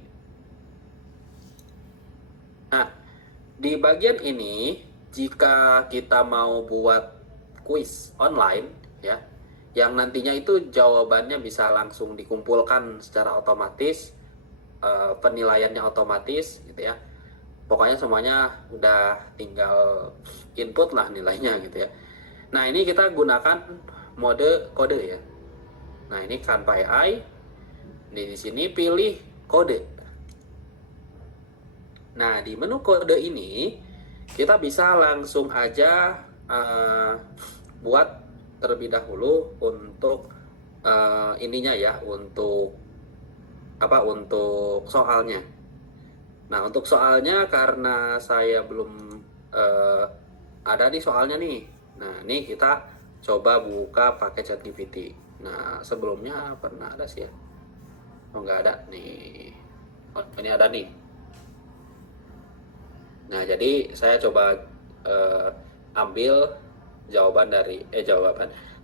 Nah, di bagian ini jika kita mau buat kuis online ya, yang nantinya itu jawabannya bisa langsung dikumpulkan secara otomatis, penilaiannya otomatis gitu ya. Pokoknya semuanya udah tinggal input lah nilainya gitu ya. Nah, ini kita gunakan mode kode ya. Nah, ini Canva AI. Di sini pilih kode. Nah, di menu kode ini kita bisa langsung aja buat terlebih dahulu untuk ininya ya, untuk untuk soalnya. Nah, untuk soalnya karena saya belum ada nih soalnya nih. Nah, ini kita coba buka pakai ChatGPT. Nah, sebelumnya pernah ada sih ya. Oh, nggak ada nih. Oh, ini ada nih. Nah, jadi saya coba ambil jawaban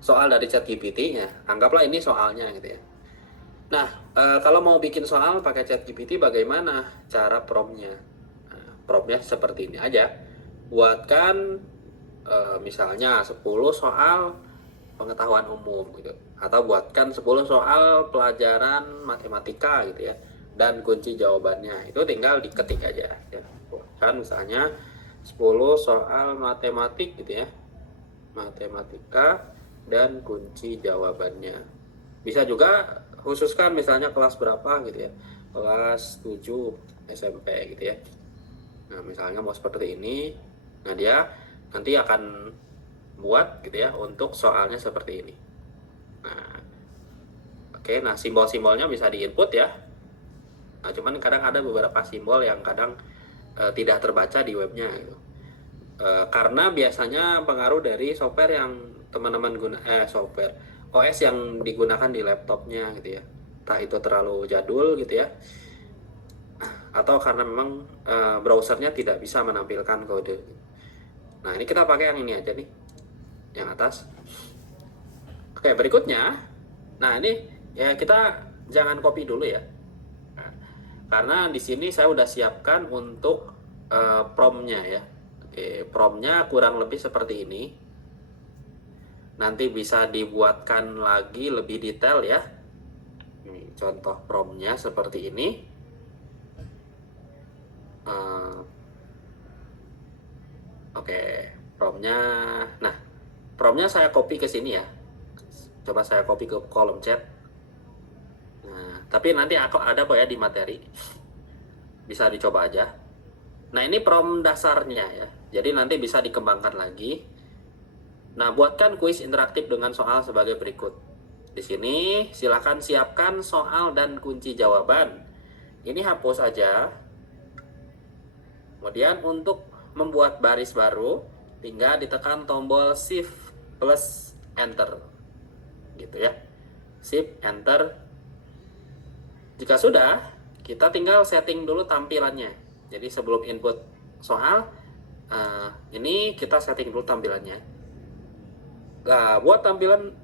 soal dari ChatGPT-nya. Anggaplah ini soalnya gitu ya. Nah, kalau mau bikin soal pakai ChatGPT bagaimana cara promptnya? Nah, promptnya seperti ini aja. Buatkan misalnya 10 soal pengetahuan umum gitu, atau buatkan 10 soal pelajaran matematika gitu ya, dan kunci jawabannya itu tinggal diketik aja ya. Buatkan misalnya 10 soal matematik gitu ya, matematika dan kunci jawabannya. Bisa juga khususkan misalnya kelas berapa gitu ya, kelas 7 SMP gitu ya. Nah, misalnya mau seperti ini, nah dia nanti akan buat gitu ya untuk soalnya seperti ini. Nah, oke, nah simbol-simbolnya bisa diinput ya. Nah, cuman kadang ada beberapa simbol yang kadang tidak terbaca di webnya gitu. Karena biasanya pengaruh dari software yang teman-teman software OS yang digunakan di laptopnya gitu ya. Entah itu terlalu jadul gitu ya, atau karena memang browsernya tidak bisa menampilkan kode. Nah, ini kita pakai yang ini aja nih, yang atas. Oke, berikutnya, nah ini ya kita jangan copy dulu ya, nah, karena di sini saya udah siapkan untuk promptnya ya. Oke, promptnya kurang lebih seperti ini. Nanti bisa dibuatkan lagi lebih detail ya. Ini contoh promptnya seperti ini. Oke, promptnya, nah promptnya saya copy ke sini ya. Coba saya copy ke kolom chat. Nah, tapi nanti aku ada kok ya di materi. Bisa dicoba aja. Nah, ini prompt dasarnya ya. Jadi nanti bisa dikembangkan lagi. Nah, buatkan kuis interaktif dengan soal sebagai berikut. Di sini silakan siapkan soal dan kunci jawaban. Ini hapus aja. Kemudian untuk membuat baris baru, tinggal ditekan tombol Shift plus Enter. Gitu ya. Shift Enter. Jika sudah, kita tinggal setting dulu tampilannya. Jadi sebelum input soal, ini kita setting dulu tampilannya. Nah, buat tampilan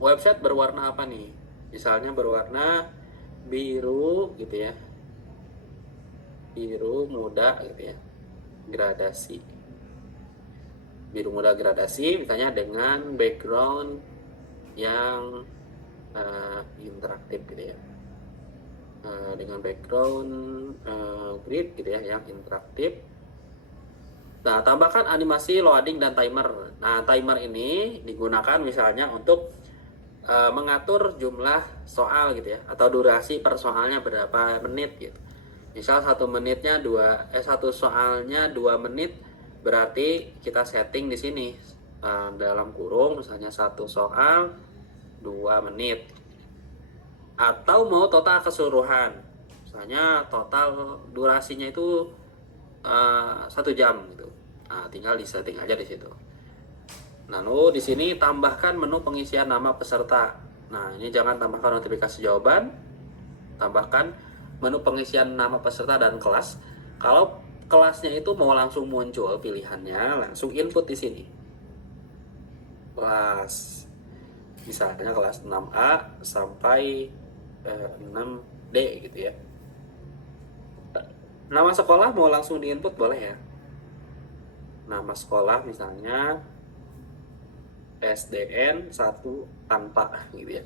website berwarna apa nih? Misalnya berwarna biru gitu ya. Biru muda gitu ya. Gradasi. Biru muda gradasi misalnya dengan background yang interaktif gitu ya. Dengan background grid gitu ya, yang interaktif. Nah, tambahkan animasi loading dan timer. Nah, timer ini digunakan misalnya untuk mengatur jumlah soal gitu ya, atau durasi per soalnya berapa menit gitu. Misal satu soalnya 2 menit, berarti kita setting di sini dalam kurung misalnya satu soal 2 menit. Atau mau total keseluruhan, misalnya total durasinya itu 1 jam gitu. Nah, tinggal di setting aja di situ. Nah, di sini tambahkan menu pengisian nama peserta. Nah, ini jangan tambahkan notifikasi jawaban, tambahkan menu pengisian nama peserta dan kelas. Kalau kelasnya itu mau langsung muncul pilihannya, langsung input di sini. Kelas, misalnya kelas 6A sampai 6D gitu ya. Nama sekolah mau langsung diinput boleh ya. Nama sekolah misalnya SDN 1 tanpa gitu ya.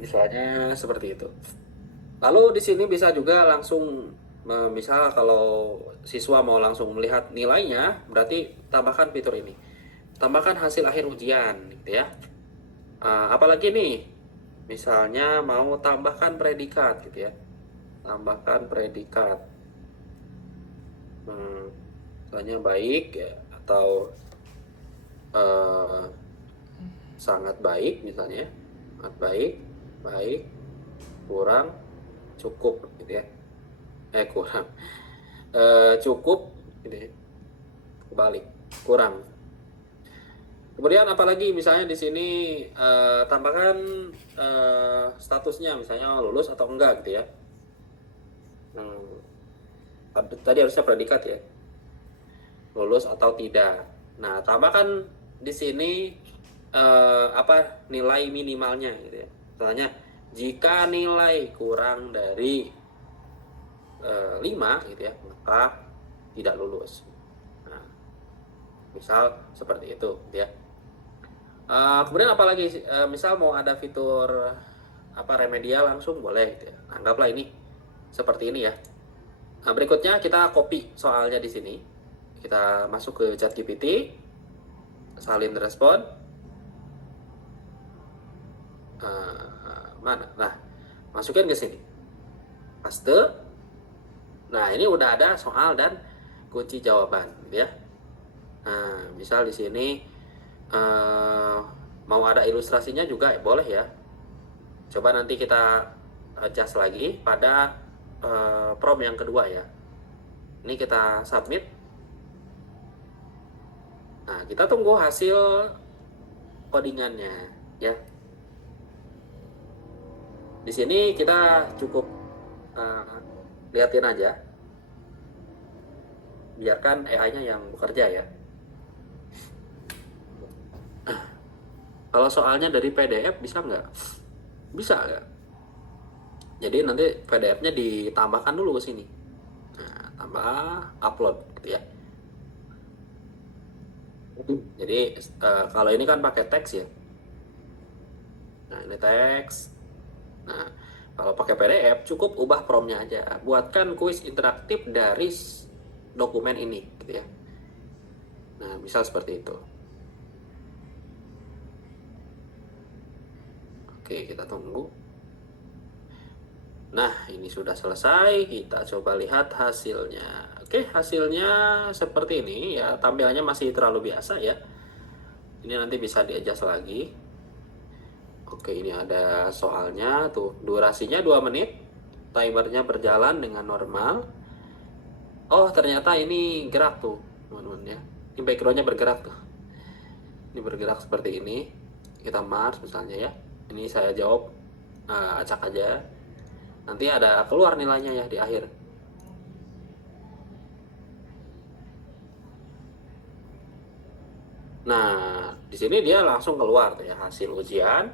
Misalnya seperti itu. Lalu di sini bisa juga langsung misal kalau siswa mau langsung melihat nilainya, berarti tambahkan fitur ini. Tambahkan hasil akhir ujian gitu ya. Apalagi nih, misalnya mau tambahkan predikat gitu ya. Tambahkan predikat. Misalnya baik ya, atau sangat baik misalnya. Sangat baik, baik, kurang, cukup gitu ya. Kurang. Cukup gitu ya. Kebalik, kurang. Kemudian apalagi misalnya di sini tambahkan statusnya misalnya lulus atau enggak gitu ya. Tadi harusnya predikat ya, lulus atau tidak. Nah, tambahkan di sini apa nilai minimalnya gitu ya. Misalnya jika nilai kurang dari 5 gitu ya, maka tidak lulus. Nah, misal seperti itu gitu ya. Kemudian apalagi misal mau ada fitur apa remedial langsung boleh gitu ya. Anggaplah ini seperti ini ya. Nah, berikutnya kita copy soalnya di sini. Kita masuk ke ChatGPT, salin respon. Mana? Nah, masukin ke sini. Paste. Nah, ini udah ada soal dan kunci jawaban gitu ya. Nah, misal di sini mau ada ilustrasinya juga boleh ya. Coba nanti kita adjust lagi pada prompt yang kedua ya. Ini kita submit. Nah, kita tunggu hasil codingannya ya. Di sini kita cukup liatin aja. Biarkan AI-nya yang bekerja ya. Kalau soalnya dari PDF bisa nggak? Bisa nggak? Jadi nanti PDF-nya ditambahkan dulu ke sini. Nah, tambah upload gitu ya. Jadi kalau ini kan pakai teks ya. Nah, ini teks. Nah, kalau pakai PDF cukup ubah prompt-nya aja. Buatkan kuis interaktif dari dokumen ini gitu ya. Nah, misal seperti itu. Oke, kita tunggu. Nah, ini sudah selesai. Kita coba lihat hasilnya. Oke, hasilnya seperti ini ya. Tampilannya masih terlalu biasa ya. Ini nanti bisa di-adjust lagi. Oke, ini ada soalnya tuh. Durasinya 2 menit. Timernya berjalan dengan normal. Oh, ternyata ini gerak tuh, teman-teman ya. Ini backgroundnya bergerak tuh. Ini bergerak seperti ini. Kita Mars misalnya ya. Ini saya jawab acak aja. Nanti ada keluar nilainya ya di akhir. Nah, di sini dia langsung keluar tuh ya hasil ujian,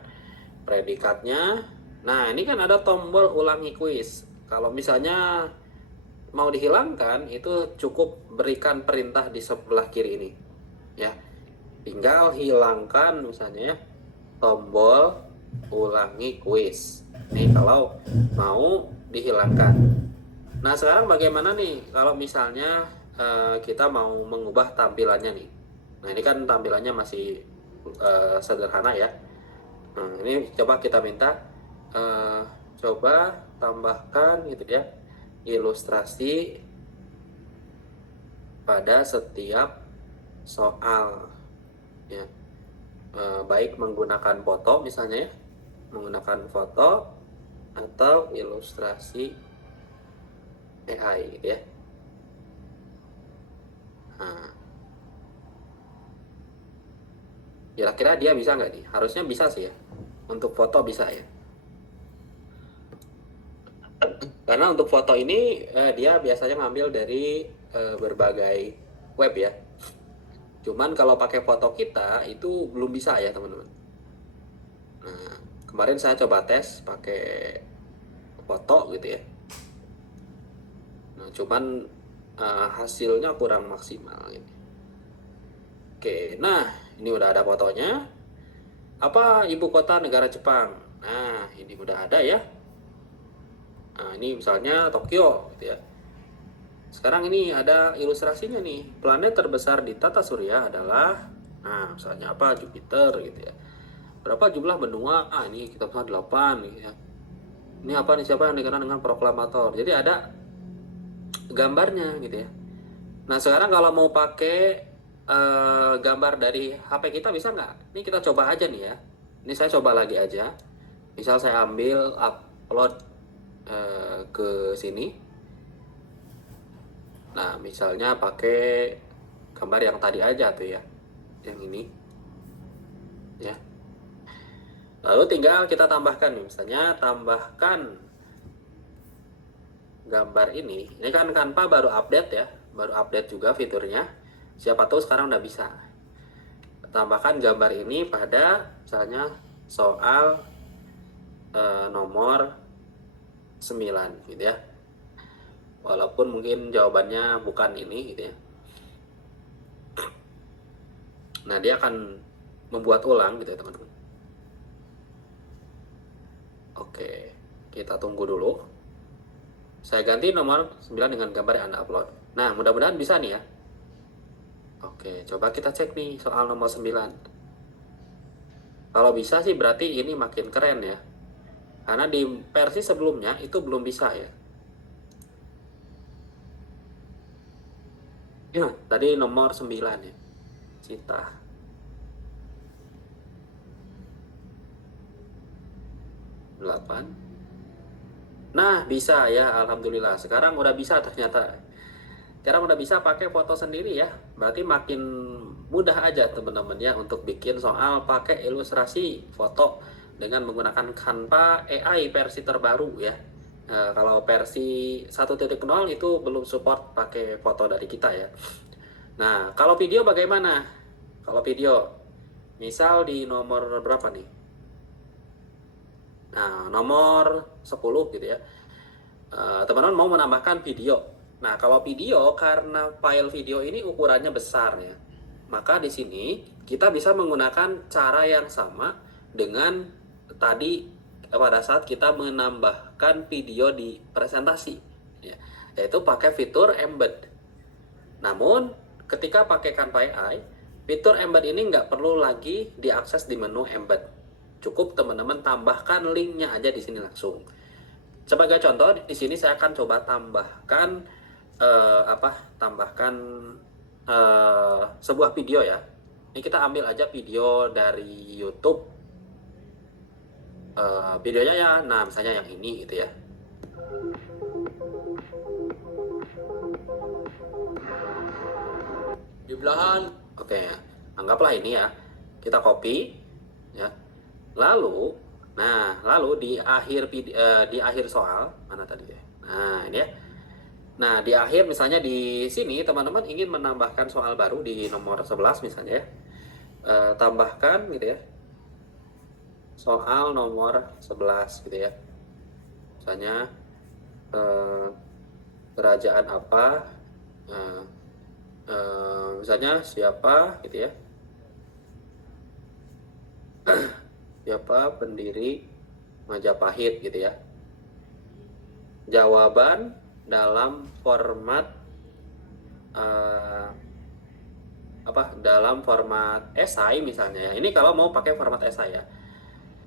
predikatnya. Nah, ini kan ada tombol ulangi kuis. Kalau misalnya mau dihilangkan, itu cukup berikan perintah di sebelah kiri ini. Ya, tinggal hilangkan misalnya ya, tombol ulangi kuis. Nih kalau mau dihilangkan. Nah, sekarang bagaimana nih kalau misalnya kita mau mengubah tampilannya nih. Nah, ini kan tampilannya masih sederhana ya. Nah, ini coba kita minta coba tambahkan gitu ya ilustrasi pada setiap soal ya. Baik menggunakan foto misalnya ya, menggunakan foto atau ilustrasi AI gitu ya. Nah, kira-kira dia bisa nggak nih? Harusnya bisa sih ya. Untuk foto bisa ya. Karena untuk foto ini dia biasanya ngambil dari berbagai web ya. Cuman kalau pakai foto kita itu belum bisa ya teman-teman. Nah, Kemarin saya coba tes pakai foto gitu ya. Nah, cuman hasilnya kurang maksimal ini. Oke, nah ini udah ada fotonya. Apa ibu kota negara Jepang? Nah, ini udah ada ya. Nah, ini misalnya Tokyo gitu ya. Sekarang ini ada ilustrasinya nih. Planet terbesar di tata surya adalah, nah misalnya apa, Jupiter gitu ya. Berapa jumlah benua? Ah, ini kita punya 8 gitu ya. Ini apa nih, siapa yang dikenal dengan proklamator? Jadi ada gambarnya gitu ya. Nah sekarang kalau mau pakai gambar dari HP kita bisa nggak? Ini kita coba aja nih ya. Ini saya coba lagi aja. Misal saya ambil upload ke sini. Nah misalnya pakai gambar yang tadi aja tuh ya, yang ini ya. Lalu tinggal kita tambahkan nih, misalnya tambahkan gambar ini kan Canva baru update ya, baru update juga fiturnya. Siapa tahu sekarang udah bisa. Tambahkan gambar ini pada misalnya soal nomor 9 gitu ya. Walaupun mungkin jawabannya bukan ini gitu ya. Nah, dia akan membuat ulang gitu ya, teman-teman. Oke, kita tunggu dulu. Saya ganti nomor 9 dengan gambar yang Anda upload. Nah, mudah-mudahan bisa nih ya. Oke, coba kita cek nih soal nomor 9. Kalau bisa sih berarti ini makin keren ya. Karena di versi sebelumnya itu belum bisa ya. Ya, tadi nomor 9 ya. Cita. 8. Nah, bisa ya, alhamdulillah. Sekarang udah bisa ternyata. Sekarang udah bisa pakai foto sendiri ya. Berarti makin mudah aja teman-teman ya untuk bikin soal pakai ilustrasi foto dengan menggunakan Canva AI versi terbaru ya. Kalau versi 1.0 itu belum support pakai foto dari kita ya. Nah, kalau video bagaimana? Kalau video, misal di nomor berapa nih? Nah, nomor 10 gitu ya. Teman-teman mau menambahkan video. Nah, kalau video karena file video ini ukurannya besar ya. Maka di sini kita bisa menggunakan cara yang sama dengan tadi pada saat kita menambahkan video di presentasi ya. Yaitu pakai fitur embed. Namun, ketika pakai Canva AI, fitur embed ini nggak perlu lagi diakses di menu embed. Cukup teman-teman tambahkan linknya aja di sini langsung. Sebagai contoh, di sini saya akan coba tambahkan tambahkan sebuah video ya. Ini kita ambil aja video dari YouTube. Videonya ya, nah misalnya yang ini gitu ya. Di belahan. Oke, anggaplah ini ya. Kita copy ya. Lalu, lalu di akhir soal mana tadi ya? Nah, ini ya. Nah, di akhir misalnya di sini teman-teman ingin menambahkan soal baru di nomor 11 misalnya ya. Tambahkan gitu ya. Soal nomor 11 gitu ya. Misalnya kerajaan apa? Misalnya siapa gitu ya. Siapa pendiri Majapahit gitu ya. Jawaban dalam format dalam format esai misalnya ya. Ini kalau mau pakai format esai ya.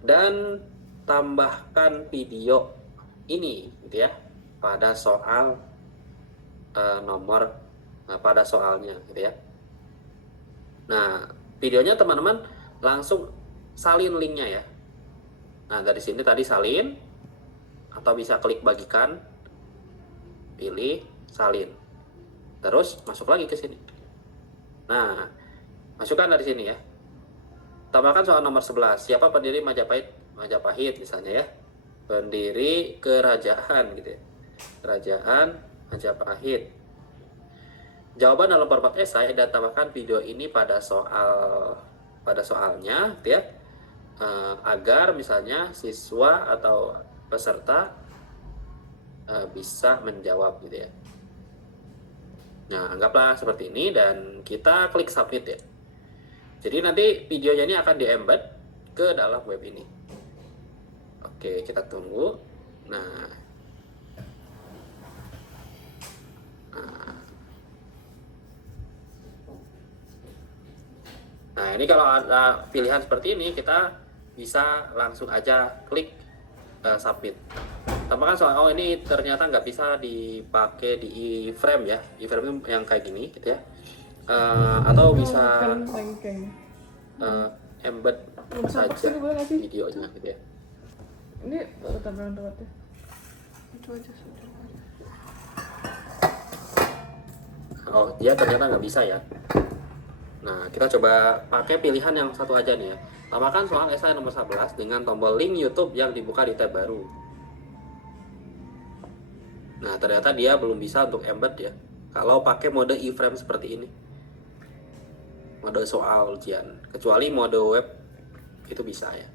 Dan tambahkan video ini gitu ya pada soal pada soalnya gitu ya. Nah, videonya teman-teman langsung salin linknya ya. Nah, dari sini tadi salin atau bisa klik bagikan, pilih salin, terus masuk lagi ke sini. Nah, masukkan dari sini ya. Tambahkan soal nomor 11. Siapa pendiri Majapahit misalnya ya. Pendiri kerajaan gitu ya. Kerajaan Majapahit. Jawaban dalam format esai dan tambahkan video ini pada soalnya gitu ya. agar misalnya siswa atau peserta bisa menjawab gitu ya. Nah, anggaplah seperti ini dan kita klik submit ya. Jadi nanti videonya ini akan di-embed ke dalam web ini. Oke, kita tunggu. Nah, ini kalau ada pilihan seperti ini, kita bisa langsung aja klik submit. Tambahkan soal, oh ini ternyata nggak bisa dipakai di iframe ya. Iframe itu yang kayak gini gitu ya. Atau bisa embed saja videonya gitu ya. Ini tambahan tempatnya. Itu aja sudah. Oh, dia ternyata nggak bisa ya. Nah, kita coba pakai pilihan yang satu aja nih ya. Tambahkan soal esai nomor 11 dengan tombol link YouTube yang dibuka di tab baru. Nah, ternyata dia belum bisa untuk embed ya. Kalau pakai mode iframe seperti ini. Mode soal ujian. Kecuali mode web itu bisa ya.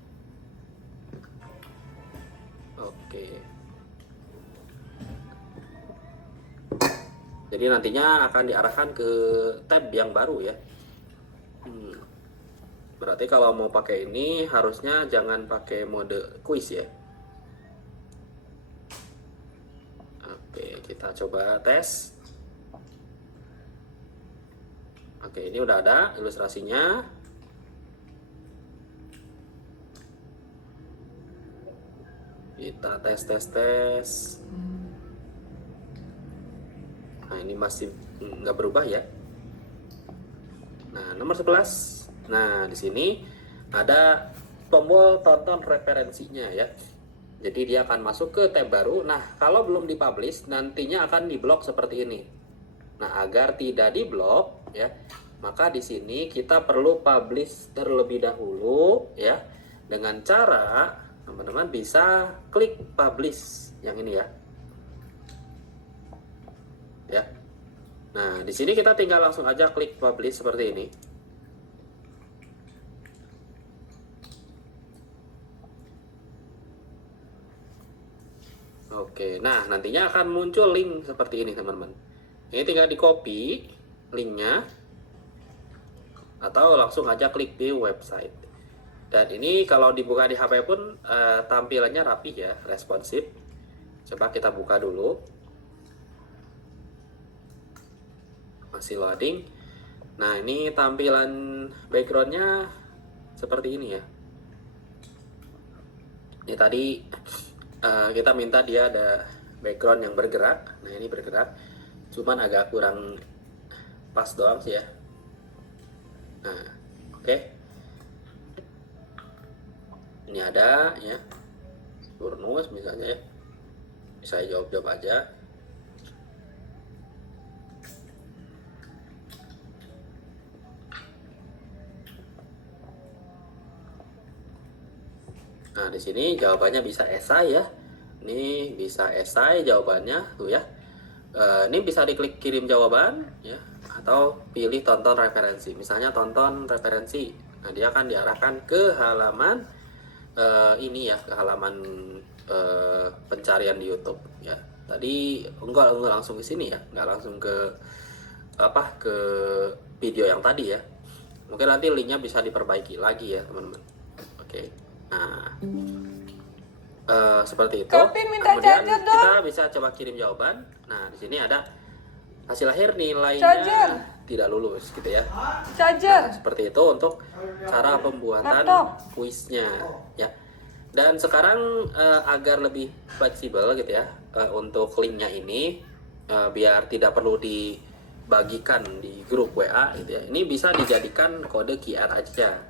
Oke. Jadi nantinya akan diarahkan ke tab yang baru ya. Berarti kalau mau pakai ini harusnya jangan pakai mode quiz ya. Oke, kita coba tes. Oke, ini udah ada ilustrasinya. Kita tes. Nah, ini masih nggak berubah ya. Nah, nomor 11. Nah, di sini ada tombol tonton referensinya ya. Jadi dia akan masuk ke tab baru. Nah, kalau belum dipublish nantinya akan diblok seperti ini. Nah, agar tidak diblok ya, maka di sini kita perlu publish terlebih dahulu ya. Dengan cara teman-teman bisa klik publish yang ini ya. Ya. Nah, di sini kita tinggal langsung aja klik publish seperti ini. Oke, nah nantinya akan muncul link seperti ini teman-teman. Ini tinggal di copy linknya atau langsung aja klik di website. Dan ini kalau dibuka di HP pun tampilannya rapi ya, responsif. Coba kita buka dulu. Masih loading. Nah, ini tampilan backgroundnya seperti ini ya. Ini tadi kita minta dia ada background yang bergerak. Nah, ini bergerak, cuman agak kurang pas doang sih ya. Nah, oke. Ini ada ya, Turnus misalnya ya, bisa jawab aja. Nah, di sini jawabannya bisa esai ya. Ini bisa esai jawabannya tuh ya. Ini bisa diklik kirim jawaban ya, atau pilih tonton referensi. Misalnya tonton referensi. Nah, dia akan diarahkan ke halaman ini ya, ke halaman pencarian di YouTube ya. Tadi enggak langsung ke sini ya, enggak langsung ke ke video yang tadi ya. Mungkin nanti linknya bisa diperbaiki lagi ya, teman-teman. Oke. Nah, seperti itu. Kemudian kita bisa coba kirim jawaban. Nah, di sini ada hasil akhir nilainya tidak lulus gitu ya. Nah, seperti itu untuk cara pembuatan kuisnya ya. Dan sekarang agar lebih fleksibel gitu ya, untuk linknya ini biar tidak perlu dibagikan di grup WA gitu ya. Ini bisa dijadikan kode QR aja.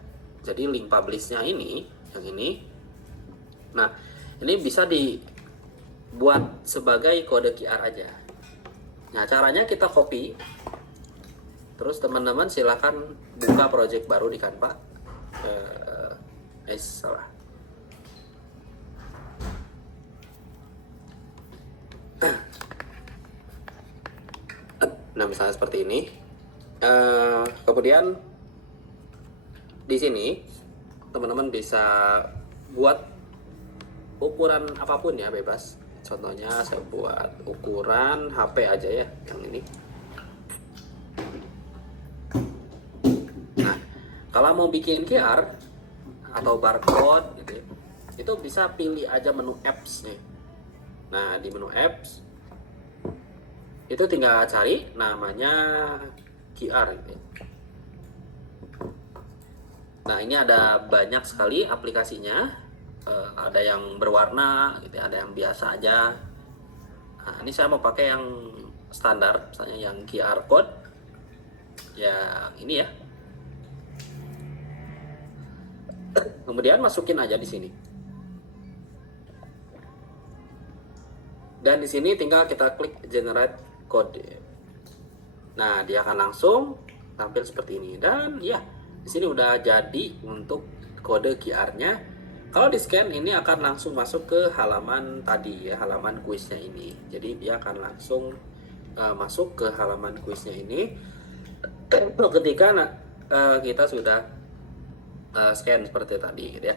Jadi link publishnya ini, yang ini. Nah, ini bisa dibuat sebagai kode QR aja. Nah, caranya kita copy. Terus teman-teman silakan buka project baru di Canva. Salah. Nah, misalnya seperti ini. Kemudian di sini teman-teman bisa buat ukuran apapun ya, bebas. Contohnya saya buat ukuran HP aja ya, yang ini. Nah, kalau mau bikin QR atau barcode gitu ya, itu bisa pilih aja menu apps nih. Nah, di menu apps itu tinggal cari namanya QR gitu ya. Nah, ini ada banyak sekali aplikasinya. Ada yang berwarna gitu ya, ada yang biasa aja. Nah, ini saya mau pakai yang standar, misalnya yang QR code. Ya, ini ya. Kemudian masukin aja di sini. Dan di sini tinggal kita klik generate code. Nah, dia akan langsung tampil seperti ini. Dan ya, di sini udah jadi untuk kode QR-nya. Kalau di scan ini akan langsung masuk ke halaman tadi ya, halaman kuisnya ini. Jadi dia akan langsung masuk ke halaman kuisnya ini ketika kita sudah scan seperti tadi gitu ya.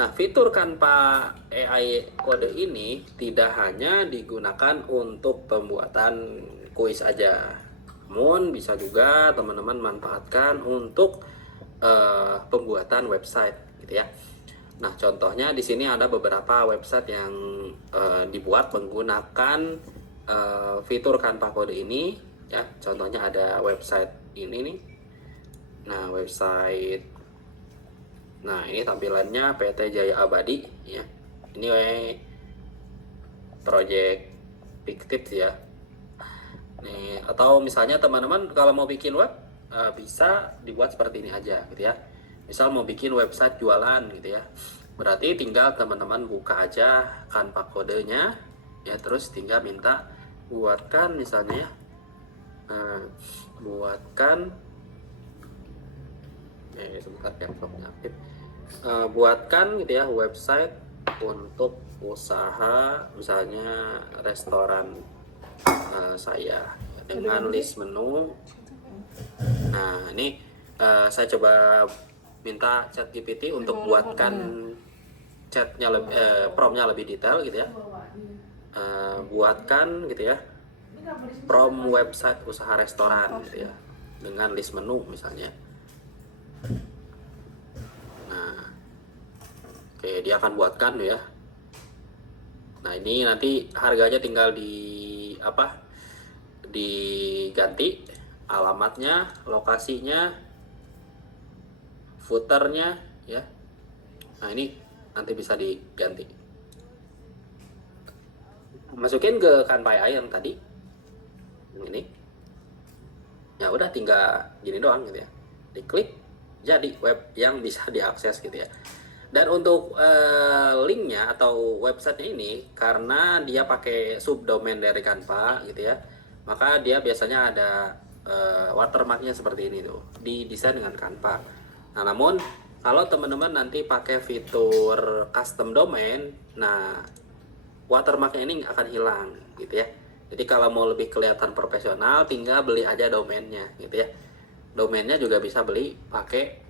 Nah, fitur Canva AI kode ini tidak hanya digunakan untuk pembuatan kuis aja, namun bisa juga teman-teman manfaatkan untuk pembuatan website gitu ya. Nah, contohnya di sini ada beberapa website yang dibuat menggunakan fitur Canva kode ini ya. Contohnya ada website ini nih. Nah, ini tampilannya PT Jaya Abadi ya. Ini project fiktif ya. Nih, atau misalnya teman-teman kalau mau bikin web bisa dibuat seperti ini aja gitu ya. Misal mau bikin website jualan gitu ya, berarti tinggal teman-teman buka aja Canva kodenya ya, terus tinggal minta buatkan misalnya ya, buatkan sebentar ya, aktif. Buatkan gitu ya website untuk usaha misalnya restoran saya dengan list menu. Nah, ini saya coba minta ChatGPT untuk buatkan chatnya promptnya lebih detail gitu ya. Buatkan gitu ya prompt website usaha restoran gitu ya dengan list menu misalnya. Nah, oke, dia akan buatkan ya. Nah, ini nanti harganya tinggal diganti alamatnya, lokasinya, footernya ya. Nah, ini nanti bisa diganti. Masukin ke Canva AI yang tadi. Ini. Ya udah tinggal gini doang gitu ya. Diklik jadi web yang bisa diakses gitu ya. Dan untuk linknya atau websitenya ini karena dia pakai subdomain dari Canva gitu ya, maka dia biasanya ada watermarknya seperti ini tuh, didesain dengan Canva. Nah, namun kalau teman-teman nanti pakai fitur custom domain, nah watermarknya ini akan hilang gitu ya. Jadi kalau mau lebih kelihatan profesional, tinggal beli aja domainnya gitu ya. Domainnya juga bisa beli pakai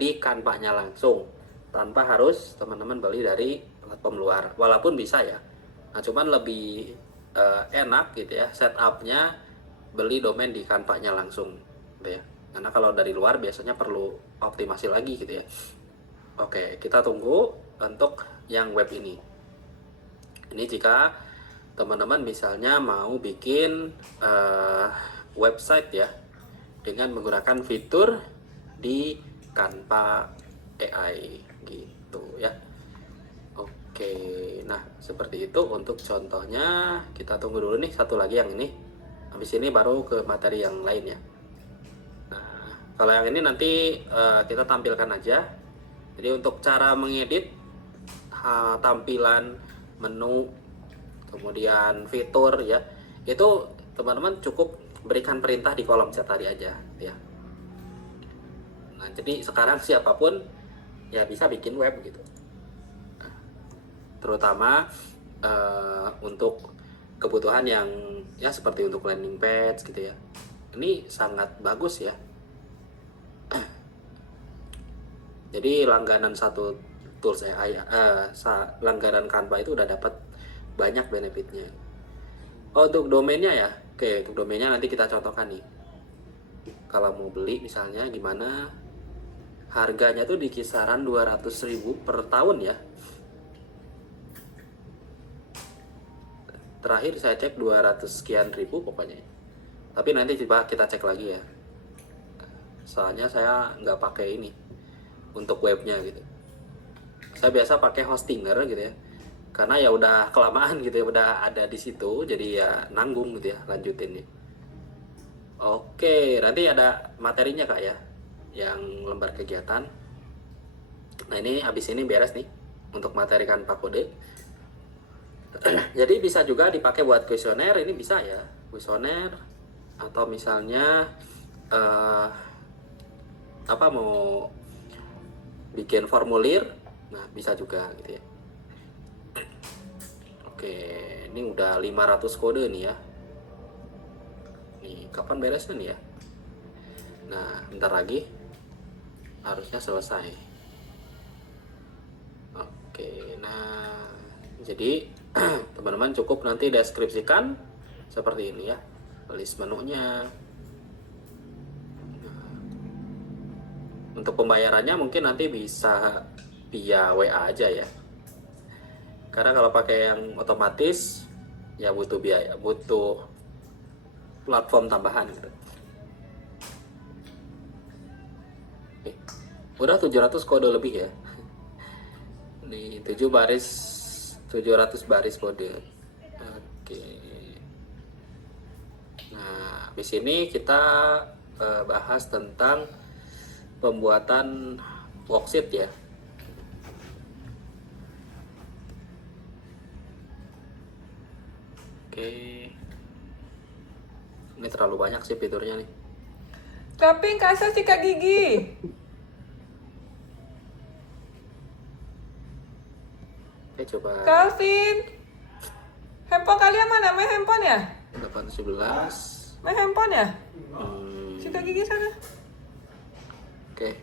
di Canva-nya langsung, tanpa harus teman-teman beli dari platform luar. Walaupun bisa ya. Nah, cuman lebih enak gitu ya setupnya beli domain di Canva-nya langsung gitu ya. Karena kalau dari luar biasanya perlu optimasi lagi gitu ya. Oke, kita tunggu untuk yang web ini. Ini jika teman-teman misalnya mau bikin website ya dengan menggunakan fitur di Canva AI gitu ya. Oke, nah seperti itu untuk contohnya. Kita tunggu dulu nih satu lagi yang ini. Habis ini baru ke materi yang lain ya. Nah, kalau yang ini nanti kita tampilkan aja. Jadi untuk cara mengedit tampilan menu, kemudian fitur ya, itu teman-teman cukup berikan perintah di kolom chat tadi aja ya. Nah, jadi sekarang siapapun ya bisa bikin web gitu. Nah, terutama untuk kebutuhan yang ya seperti untuk landing page gitu ya. Ini sangat bagus ya. Jadi langganan satu tools langganan Canva itu udah dapat banyak benefitnya. Oh, untuk domainnya ya. Oke, untuk domainnya nanti kita contohkan nih. Kalau mau beli misalnya gimana? Harganya tuh di kisaran 200.000 per tahun ya. Terakhir saya cek 200 sekian ribu pokoknya. Tapi nanti coba kita cek lagi ya. Soalnya saya nggak pakai ini untuk webnya gitu. Saya biasa pakai Hostinger gitu ya. Karena ya udah kelamaan gitu ya, udah ada di situ, jadi ya nanggung gitu ya lanjutinnya. Oke, nanti ada materinya Kak ya, yang lembar kegiatan. Nah ini abis ini beres nih untuk materi Canva Code. Jadi bisa juga dipakai buat kuesioner, ini bisa ya, kuesioner atau misalnya apa mau bikin formulir, nah bisa juga gitu ya. Oke, ini udah 500 kode nih ya. Nih, kapan beresnya nih ya? Nah, bentar lagi harusnya selesai. Oke, nah jadi teman-teman cukup nanti deskripsikan seperti ini ya, list menunya. Nah, untuk pembayarannya mungkin nanti bisa via WA aja ya. Karena kalau pakai yang otomatis ya butuh biaya, butuh platform tambahan gitu. Oke. Udah 700 kode lebih ya. Nih 700 baris kode. Oke. Nah, di sini kita bahas tentang pembuatan worksheet ya. Oke. Ini terlalu banyak sih fiturnya nih. Tapi kasih sikat gigi. Oke, coba Calvin. Handphone kalian mana? Main handphone ya? 817. Main handphone ya? Sikat gigi sana. Oke.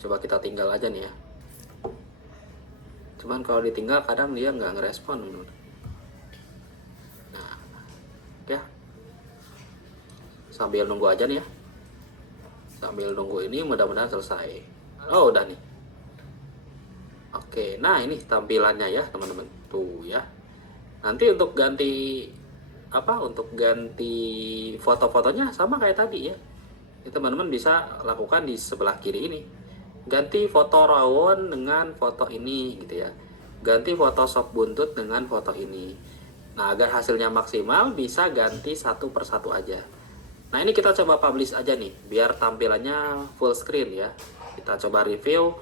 Coba kita tinggal aja nih ya. Cuman kalau ditinggal kadang dia nggak ngerespon. Nah, ya. Sambil nunggu aja nih ya. Sambil nunggu ini mudah-mudahan selesai. Oh, udah nih. Oke, nah ini tampilannya ya teman-teman. Tuh ya. Nanti untuk ganti untuk ganti foto-fotonya sama kayak tadi ya. Teman-teman bisa lakukan di sebelah kiri ini. Ganti foto rawon dengan foto ini gitu ya. Ganti foto sop buntut dengan foto ini. Nah, agar hasilnya maksimal bisa ganti satu persatu aja. Nah, ini kita coba publish aja nih biar tampilannya full screen ya. Kita coba review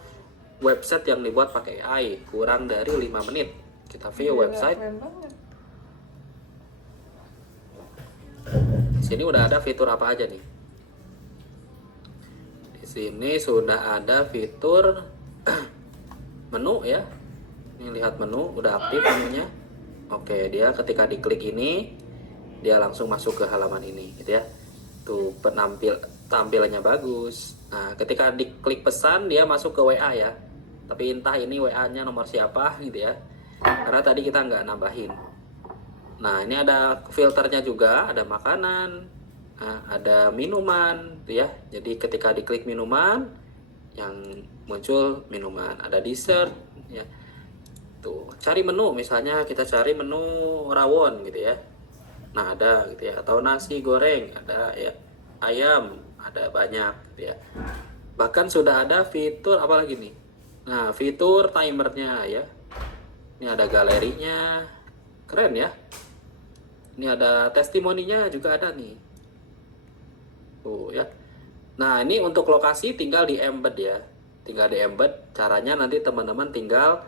website yang dibuat pakai AI kurang dari 5 menit. Kita view website. Di sini udah ada fitur apa aja nih? Di sini sudah ada fitur menu ya. Ini lihat menu, udah aktif menunya. Oke, dia ketika diklik ini dia langsung masuk ke halaman ini gitu ya. Tuh tampilannya bagus. Nah, ketika diklik pesan dia masuk ke WA ya. Tapi entah ini WA-nya nomor siapa gitu ya. Karena tadi kita nggak nambahin. Nah, ini ada filternya juga, ada makanan, ada minuman gitu ya. Jadi ketika diklik minuman yang muncul minuman, ada dessert ya. Tuh, cari menu misalnya kita cari menu rawon gitu ya. Nah, ada gitu ya, atau nasi goreng, ada ya, ayam, ada banyak gitu ya. Bahkan sudah ada fitur apa lagi nih? Nah, fitur timernya ya. Ini ada galerinya. Keren ya. Ini ada testimoninya juga ada nih. Ya. Nah, ini untuk lokasi tinggal di embed ya. Tinggal di embed. Caranya nanti teman-teman tinggal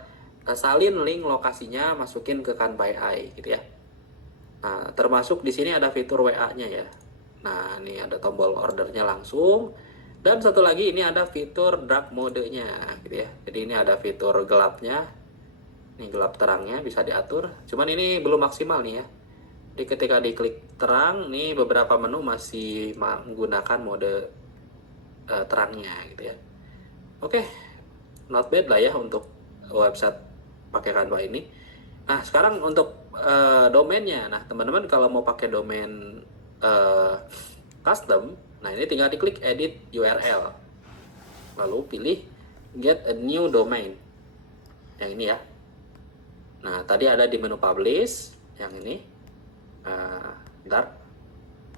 salin link lokasinya masukin ke Canva AI gitu ya. Nah, termasuk di sini ada fitur WA-nya ya. Nah, ini ada tombol ordernya langsung. Dan satu lagi ini ada fitur dark mode-nya gitu ya. Jadi ini ada fitur gelapnya. Ini gelap terangnya bisa diatur. Cuman ini belum maksimal nih ya. Jadi ketika diklik terang, nih beberapa menu masih menggunakan mode terangnya gitu ya. Oke, not bad lah ya untuk website pakai Canva ini. Nah, sekarang untuk domainnya. Nah, teman-teman kalau mau pakai domain custom, nah ini tinggal diklik edit URL. Lalu pilih get a new domain. Yang ini ya. Nah, tadi ada di menu publish, yang ini. Bentar.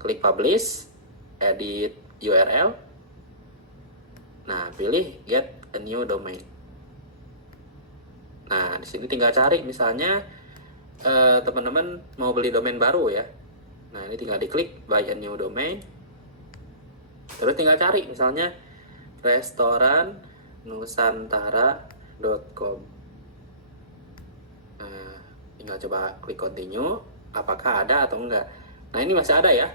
Klik publish, edit URL. Nah, pilih get a new domain. Nah, di sini tinggal cari misalnya teman-teman mau beli domain baru ya. Nah, ini tinggal diklik buy a new domain. Terus tinggal cari misalnya restoran.nusantara.com. Nah, tinggal coba klik continue, apakah ada atau enggak. Nah, ini masih ada ya.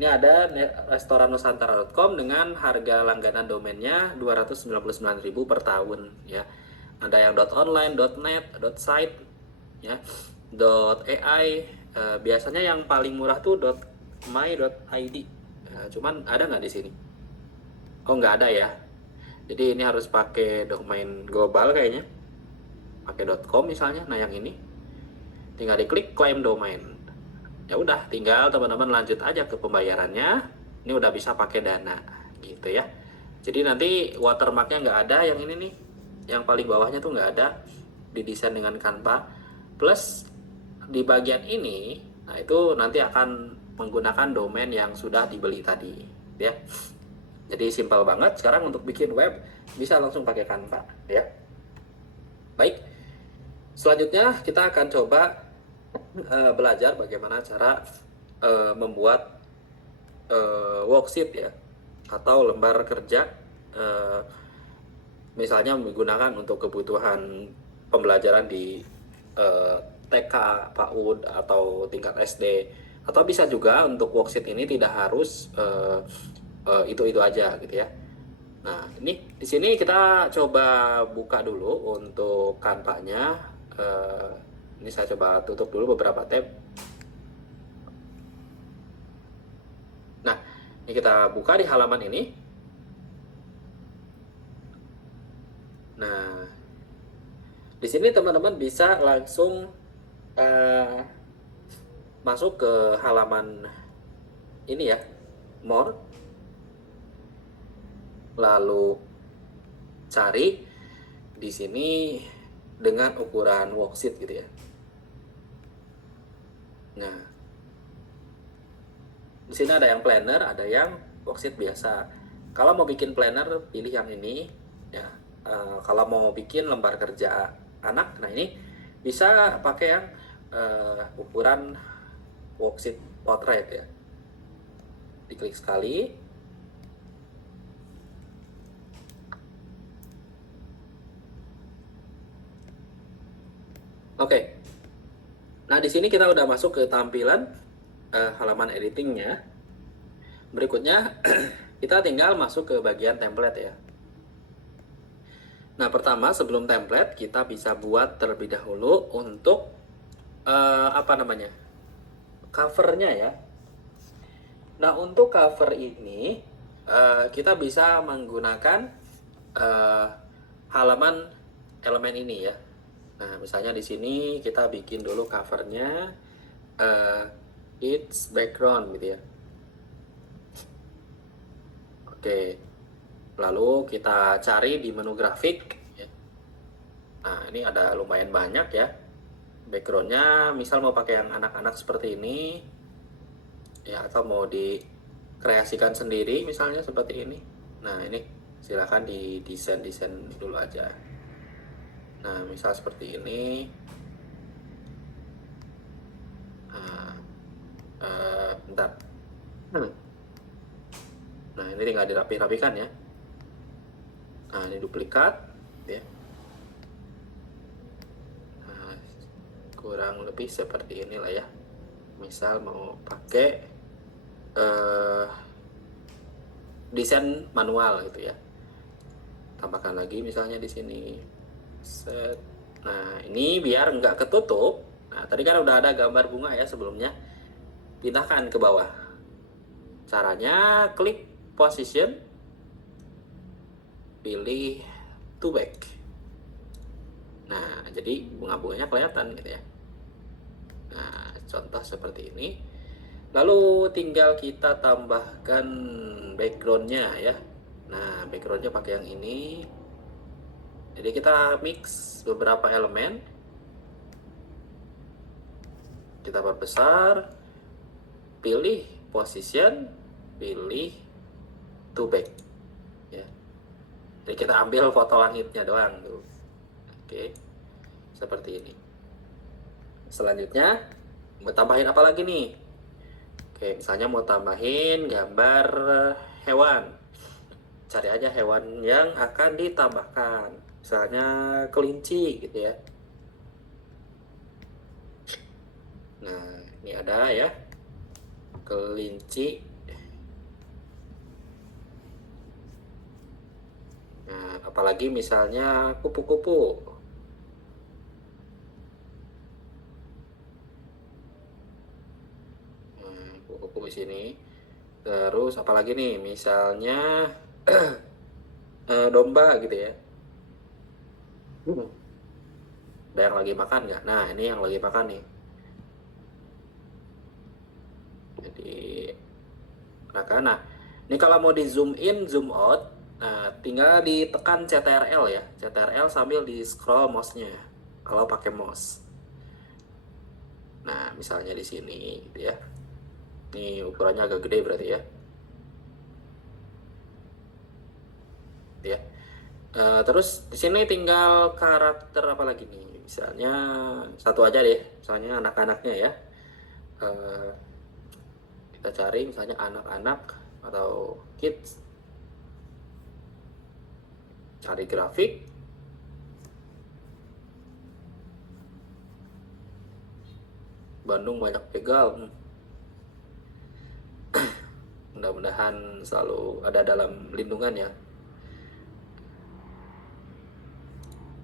Ini ada restoran.nusantara.com dengan harga langganan domainnya 299.000 per tahun ya. Ada yang .online, .net, .site ya, .ai. Biasanya yang paling murah tuh .my.id. Cuman ada nggak di sini? Oh, nggak ada ya. Jadi ini harus pakai domain global kayaknya. Pakai .com misalnya. Nah, yang ini tinggal diklik claim domain. Ya udah, tinggal teman-teman lanjut aja ke pembayarannya. Ini udah bisa pakai Dana gitu ya. Jadi nanti watermarknya nggak ada, yang ini nih, yang paling bawahnya tuh nggak ada, didesain dengan Canva. Plus di bagian ini, nah itu nanti akan menggunakan domain yang sudah dibeli tadi ya. Jadi simpel banget. Sekarang untuk bikin web bisa langsung pakai Canva ya. Baik, selanjutnya kita akan coba belajar bagaimana cara membuat worksheet ya, atau lembar kerja, misalnya menggunakan untuk kebutuhan pembelajaran di TK, PAUD atau tingkat SD, atau bisa juga untuk worksheet ini tidak harus itu aja gitu ya. Nah, ini di sini kita coba buka dulu untuk Canva-nya. Ini saya coba tutup dulu beberapa tab. Nah, ini kita buka di halaman ini. Nah, di sini teman-teman bisa langsung masuk ke halaman ini ya, more, lalu cari di sini dengan ukuran worksheet gitu ya. Nah, di sini ada yang planner, ada yang worksheet biasa. Kalau mau bikin planner, pilih yang ini ya. Kalau mau bikin lembar kerja anak, nah ini bisa pakai yang ukuran worksheet portrait ya. Diklik sekali. Oke. Nah, di sini kita udah masuk ke tampilan halaman editingnya. Berikutnya kita tinggal masuk ke bagian template ya. Nah, pertama sebelum template kita bisa buat terlebih dahulu untuk covernya ya. Nah, untuk cover ini kita bisa menggunakan halaman elemen ini ya. Nah, misalnya di sini kita bikin dulu covernya it's background gitu ya. Oke, lalu kita cari di menu grafik ya. Nah, ini ada lumayan banyak ya backgroundnya. Misal mau pakai yang anak-anak seperti ini ya, atau mau dikreasikan sendiri misalnya seperti ini. Nah, ini silahkan di desain dulu aja. Nah, misal seperti ini. Bentar. Nah, ini tinggal dirapi-rapikan ya. Nah, ini duplikat ya. Nah, kurang lebih seperti inilah ya. Misal mau pakai desain manual gitu ya. Tambahkan lagi misalnya di sini. Set. Nah, ini biar nggak ketutup. Nah, tadi kan udah ada gambar bunga ya sebelumnya. Pindahkan ke bawah. Caranya klik position, pilih to back. Nah, jadi bunga-bunganya kelihatan gitu ya. Nah, contoh seperti ini. Lalu tinggal kita tambahkan backgroundnya ya. Nah, backgroundnya pakai yang ini. Jadi kita mix beberapa elemen. Kita perbesar. Pilih position. Pilih to back. Ya. Jadi kita ambil foto langitnya doang tuh. Oke. Seperti ini. Selanjutnya mau tambahin apa lagi nih? Oke, misalnya mau tambahin gambar hewan. Cari aja hewan yang akan ditambahkan. Misalnya kelinci gitu ya. Nah, ini ada ya. Kelinci. Nah, apalagi misalnya kupu-kupu. Kupu-kupu di sini. Terus apalagi nih, misalnya domba gitu ya. Ada yang lagi makan nggak? Nah, ini yang lagi makan nih. Jadi, nah, ini kalau mau di zoom in, zoom out, nah, tinggal ditekan CTRL ya, CTRL sambil di scroll mouse-nya kalau pakai mouse. Nah, misalnya di sini, gitu ya. Ini ukurannya agak gede berarti ya. Gitu ya. Terus di sini tinggal karakter apa lagi nih? Misalnya satu aja deh, misalnya anak-anaknya ya. Kita cari misalnya anak-anak atau kids. Cari grafik. Bandung banyak begal. Mudah-mudahan selalu ada dalam lindungan ya.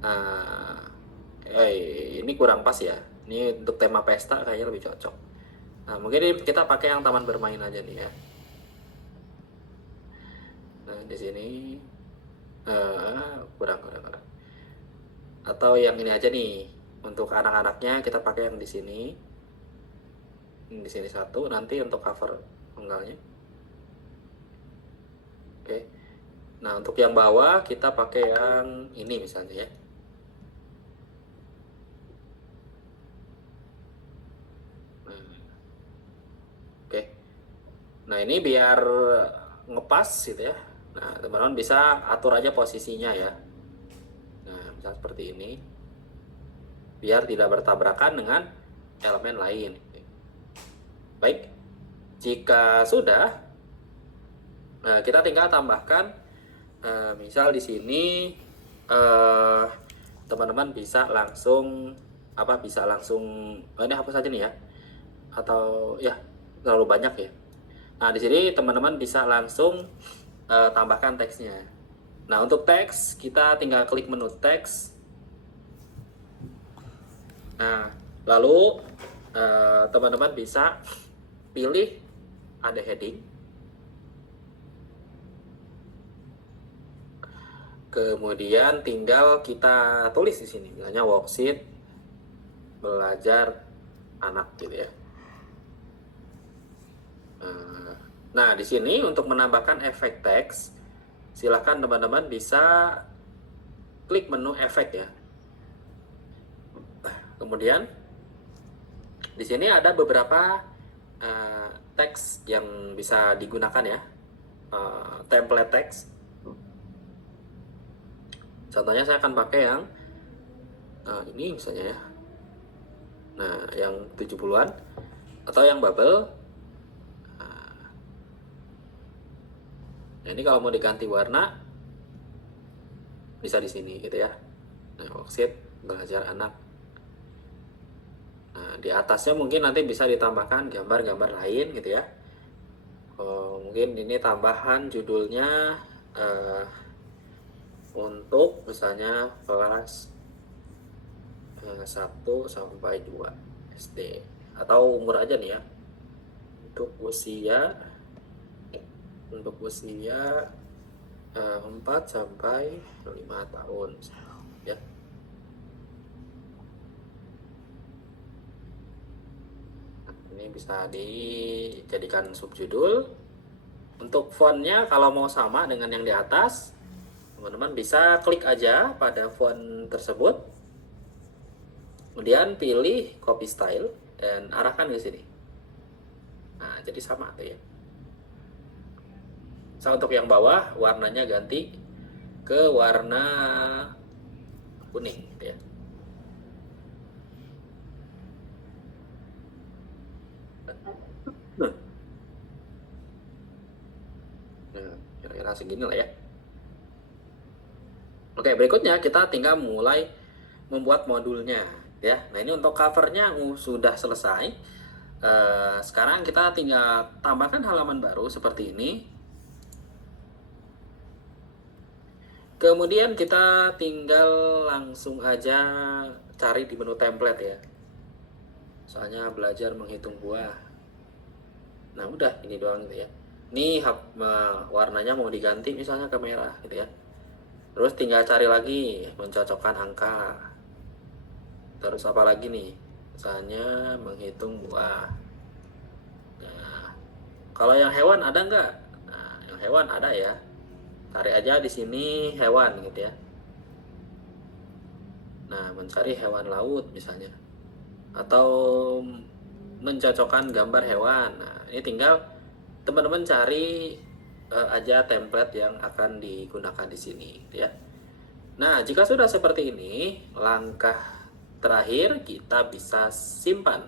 Nah, ini kurang pas ya. Ini untuk tema pesta kayaknya lebih cocok. Nah, mungkin kita pakai yang taman bermain aja nih ya. Nah, di sini kurang. Atau yang ini aja nih. Untuk anak-anaknya kita pakai yang di sini. Di sini satu, nanti untuk cover penggalnya. Oke. Nah, untuk yang bawah kita pakai yang ini misalnya ya. Oke. Nah, ini biar ngepas gitu ya. Nah, teman-teman bisa atur aja posisinya ya. Nah, misal seperti ini. Biar tidak bertabrakan dengan elemen lain. Baik. Jika sudah, kita tinggal tambahkan misal di sini teman-teman bisa langsung ini hapus saja nih ya, atau ya terlalu banyak ya. Nah, di sini teman-teman bisa langsung tambahkan teksnya. Nah, untuk teks kita tinggal klik menu teks. Nah, lalu teman-teman bisa pilih ada heading. Kemudian tinggal kita tulis di sini, misalnya worksheet belajar anak gitu ya. Nah, di sini untuk menambahkan efek teks, silahkan teman-teman bisa klik menu efek ya. Kemudian di sini ada beberapa teks yang bisa digunakan ya, template teks. Contohnya saya akan pakai yang ini misalnya ya. Nah, yang 70-an atau yang bubble. Nah, ini kalau mau diganti warna bisa di sini gitu ya. Nah, worksheet belajar anak. Nah, di atasnya mungkin nanti bisa ditambahkan gambar-gambar lain gitu ya. Mungkin ini tambahan judulnya untuk misalnya kelas 1 sampai 2 SD atau umur aja nih ya. Untuk usia 4 sampai 5 tahun ya. bisa dijadikan subjudul. Untuk fontnya kalau mau sama dengan yang di atas, teman-teman bisa klik aja pada font tersebut, kemudian pilih copy style dan arahkan ke sini. Nah, jadi sama tuh ya. So, untuk yang bawah warnanya ganti ke warna kuning gitu ya. Nah, kira-kira segini lah ya. Oke, berikutnya kita tinggal mulai membuat modulnya ya. Nah, ini untuk covernya sudah selesai. Sekarang kita tinggal tambahkan halaman baru seperti ini. Kemudian kita tinggal langsung aja cari di menu template ya. Soalnya belajar menghitung buah. Nah, udah ini doang gitu ya. Ini warnanya mau diganti misalnya ke merah gitu ya. Terus tinggal cari lagi mencocokkan angka. Terus apa lagi nih? Misalnya menghitung buah. Nah, kalau yang hewan ada nggak? Nah, yang hewan ada ya. Cari aja di sini hewan gitu ya. Nah, mencari hewan laut misalnya. Atau mencocokkan gambar hewan. Nah, ini tinggal teman-teman cari aja template yang akan digunakan di sini gitu ya. Nah, jika sudah seperti ini, langkah terakhir kita bisa simpan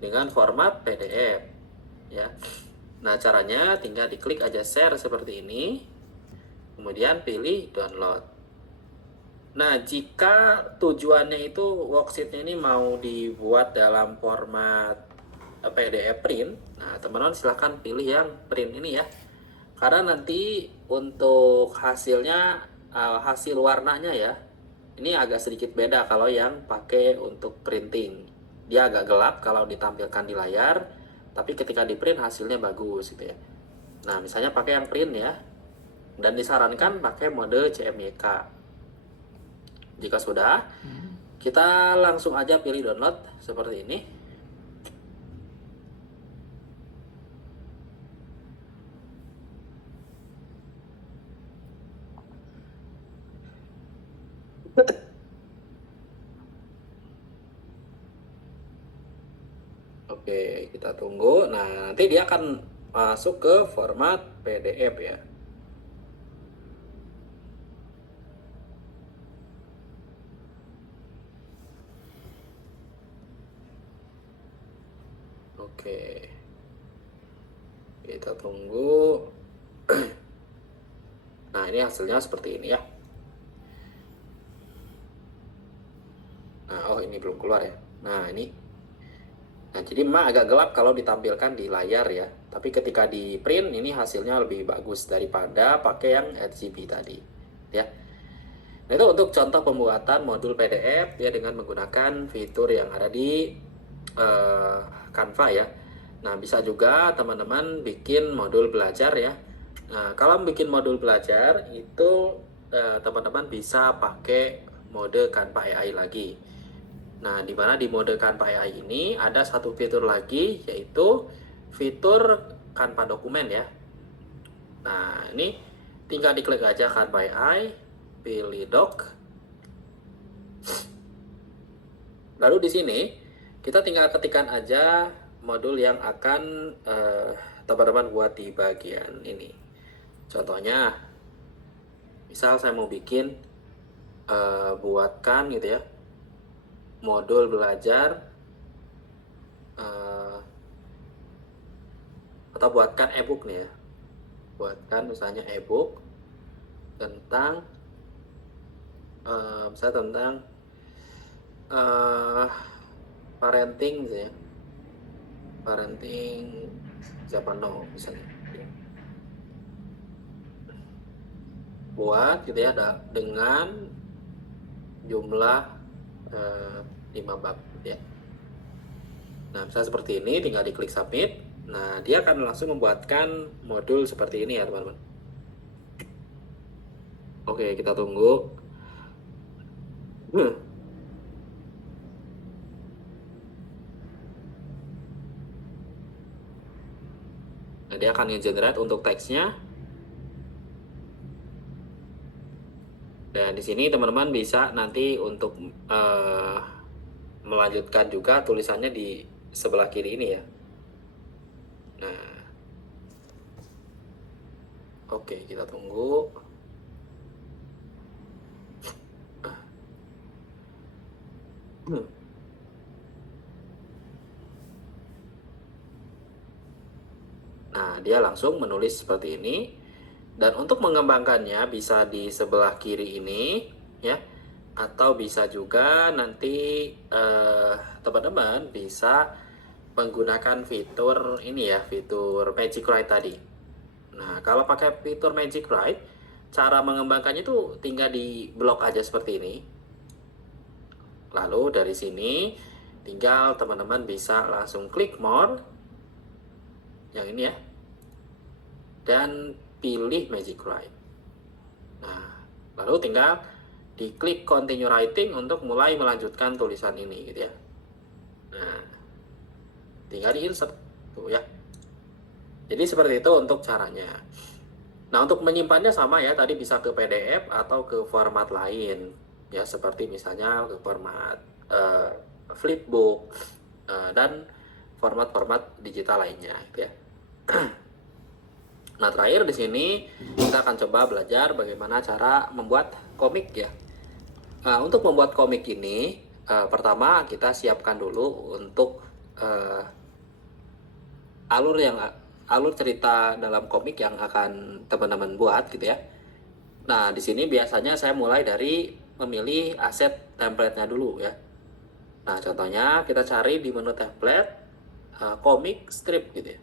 dengan format PDF ya. Nah, caranya tinggal diklik aja share seperti ini, kemudian pilih download. Nah, jika tujuannya itu worksheetnya ini mau dibuat dalam format PDF print, nah teman-teman silahkan pilih yang print ini ya. Karena nanti untuk hasilnya, hasil warnanya ya, ini agak sedikit beda kalau yang pakai untuk printing. Dia agak gelap kalau ditampilkan di layar, tapi ketika di print hasilnya bagus gitu ya. Nah, misalnya pakai yang print ya, dan disarankan pakai mode CMYK. Jika sudah, kita langsung aja pilih download seperti ini. Oke, kita tunggu. Nah, nanti dia akan masuk ke format PDF ya. Oke. Kita tunggu. Nah, ini hasilnya seperti ini ya. Nah, oh ini belum keluar ya. Nah, ini. Nah, jadi memang agak gelap kalau ditampilkan di layar ya. Tapi ketika di print ini hasilnya lebih bagus daripada pakai yang RGB tadi. Ya. Nah, itu untuk contoh pembuatan modul PDF ya dengan menggunakan fitur yang ada di Canva ya. Nah, bisa juga teman-teman bikin modul belajar ya. Nah, kalau bikin modul belajar itu teman-teman bisa pakai mode Canva AI lagi. Nah, di mana di mode Canva AI ini ada satu fitur lagi yaitu fitur Canva dokumen ya. Nah, ini tinggal diklik aja Canva AI, pilih doc. Lalu di sini kita tinggal ketikkan aja modul yang akan teman-teman buat di bagian ini. Contohnya, misal saya mau bikin buatkan gitu ya modul belajar atau buatkan ebook nih ya, buatkan misalnya ebook tentang misalnya tentang parenting gitu ya, parenting Zaman now misalnya, buat gitu ya dengan jumlah 5 bab gitu ya. Nah, misalnya seperti ini, tinggal diklik submit. Nah, dia akan langsung membuatkan modul seperti ini ya teman-teman. Oke, kita tunggu. Nah, dia akan nge-generate untuk teksnya. Dan di sini teman-teman bisa nanti untuk melanjutkan juga tulisannya di sebelah kiri ini ya. Nah, oke, kita tunggu. Nah, dia langsung menulis seperti ini. Dan untuk mengembangkannya bisa di sebelah kiri ini ya, atau bisa juga nanti teman-teman bisa menggunakan fitur ini ya, fitur Magic Write tadi. Nah, kalau pakai fitur Magic Write, cara mengembangkannya itu tinggal di blok aja seperti ini. Lalu dari sini tinggal teman-teman bisa langsung klik more yang ini ya, dan pilih Magic Write. Nah, lalu tinggal diklik continue writing untuk mulai melanjutkan tulisan ini gitu ya. Nah, tinggal di insert tuh ya. Jadi seperti itu untuk caranya. Nah, untuk menyimpannya sama ya, tadi bisa ke PDF atau ke format lain ya, seperti misalnya ke format flipbook dan format-format digital lainnya gitu ya. Nah, terakhir di sini kita akan coba belajar bagaimana cara membuat komik ya. Nah, untuk membuat komik ini, pertama kita siapkan dulu untuk alur cerita dalam komik yang akan teman-teman buat gitu ya. Nah, di sini biasanya saya mulai dari memilih aset template-nya dulu ya. Nah, contohnya kita cari di menu template komik strip gitu ya.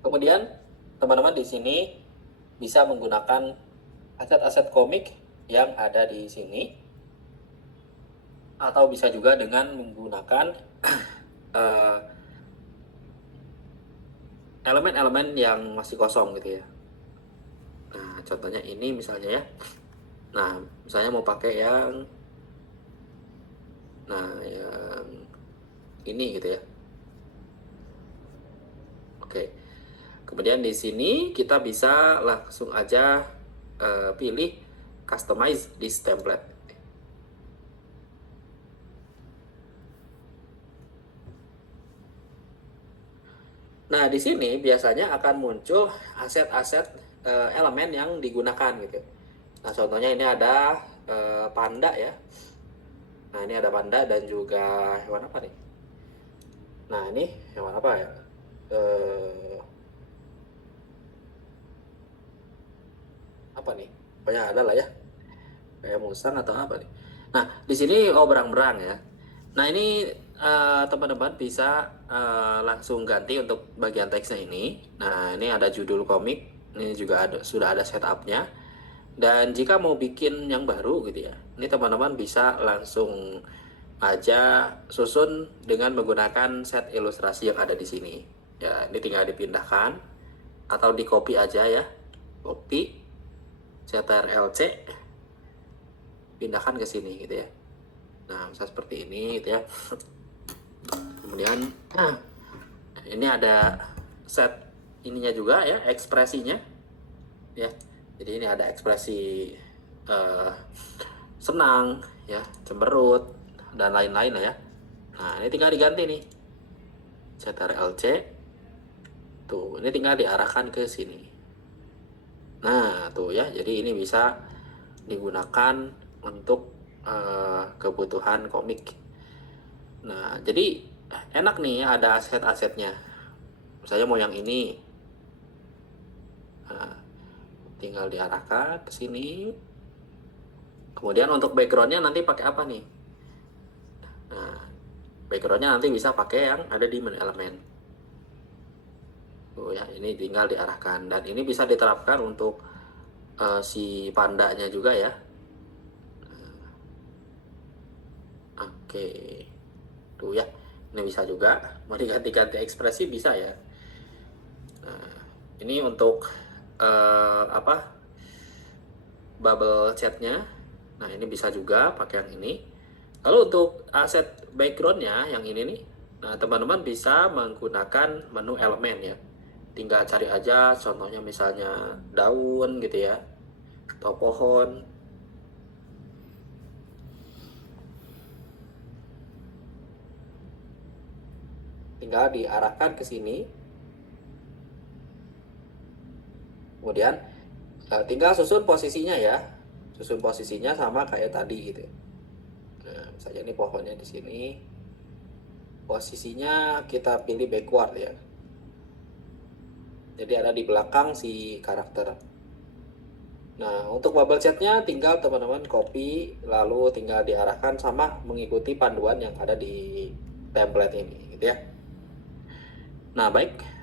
Kemudian teman-teman di sini bisa menggunakan aset-aset komik yang ada di sini, atau bisa juga dengan menggunakan elemen-elemen yang masih kosong gitu ya. Nah, contohnya ini misalnya ya. Nah, misalnya mau pakai yang ini gitu ya. Oke. Kemudian di sini kita bisa langsung aja pilih customize this template. Nah, di sini biasanya akan muncul aset-aset elemen yang digunakan gitu. Nah, contohnya ini ada panda ya. Nah, ini ada panda dan juga hewan apa nih? Nah, ini hewan apa ya? Apa nih? Pokoknya ada lah ya. Kayak musang atau apa nih? Nah, di sini berang-berang ya. Nah, ini teman-teman bisa langsung ganti untuk bagian teksnya ini. Nah, ini ada judul komik. Ini juga sudah ada setupnya. Dan jika mau bikin yang baru gitu ya, ini teman-teman bisa langsung aja susun dengan menggunakan set ilustrasi yang ada di sini. Ya, ini tinggal dipindahkan atau di copy aja ya. Copy CTRL-C, pindahkan ke sini gitu ya. Nah, bisa seperti ini gitu ya. Kemudian ini ada set ininya juga ya, ekspresinya ya. Jadi ini ada ekspresi senang ya, cemberut dan lain-lain lah ya. Nah, ini tinggal diganti nih. CTRL-C. Tuh, ini tinggal diarahkan ke sini. Nah, tuh ya. Jadi ini bisa digunakan untuk kebutuhan komik. Nah, jadi enak nih ada aset-asetnya. Misalnya mau yang ini. Nah, tinggal diarahkan ke sini. Kemudian untuk backgroundnya nanti pakai apa nih? Nah, backgroundnya nanti bisa pakai yang ada di menu elemen. Tuh ya, ini tinggal diarahkan. Dan ini bisa diterapkan untuk si pandanya juga ya. Oke, tuh ya, ini bisa juga mau diganti-ganti ekspresi bisa ya. Nah, ini untuk bubble chatnya. Nah, ini bisa juga pakai yang ini. Lalu untuk aset backgroundnya yang ini nih, nah teman-teman bisa menggunakan menu elemen ya. Tinggal cari aja, contohnya misalnya daun gitu ya, atau pohon. Tinggal diarahkan ke sini. Kemudian tinggal susun posisinya ya. Susun posisinya sama kayak tadi gitu. Nah, misalnya ini pohonnya di sini. Posisinya kita pilih backward ya. Jadi ada di belakang si karakter. Nah, untuk bubble chatnya tinggal teman-teman copy, lalu tinggal diarahkan sama mengikuti panduan yang ada di template ini, gitu ya. Nah, baik.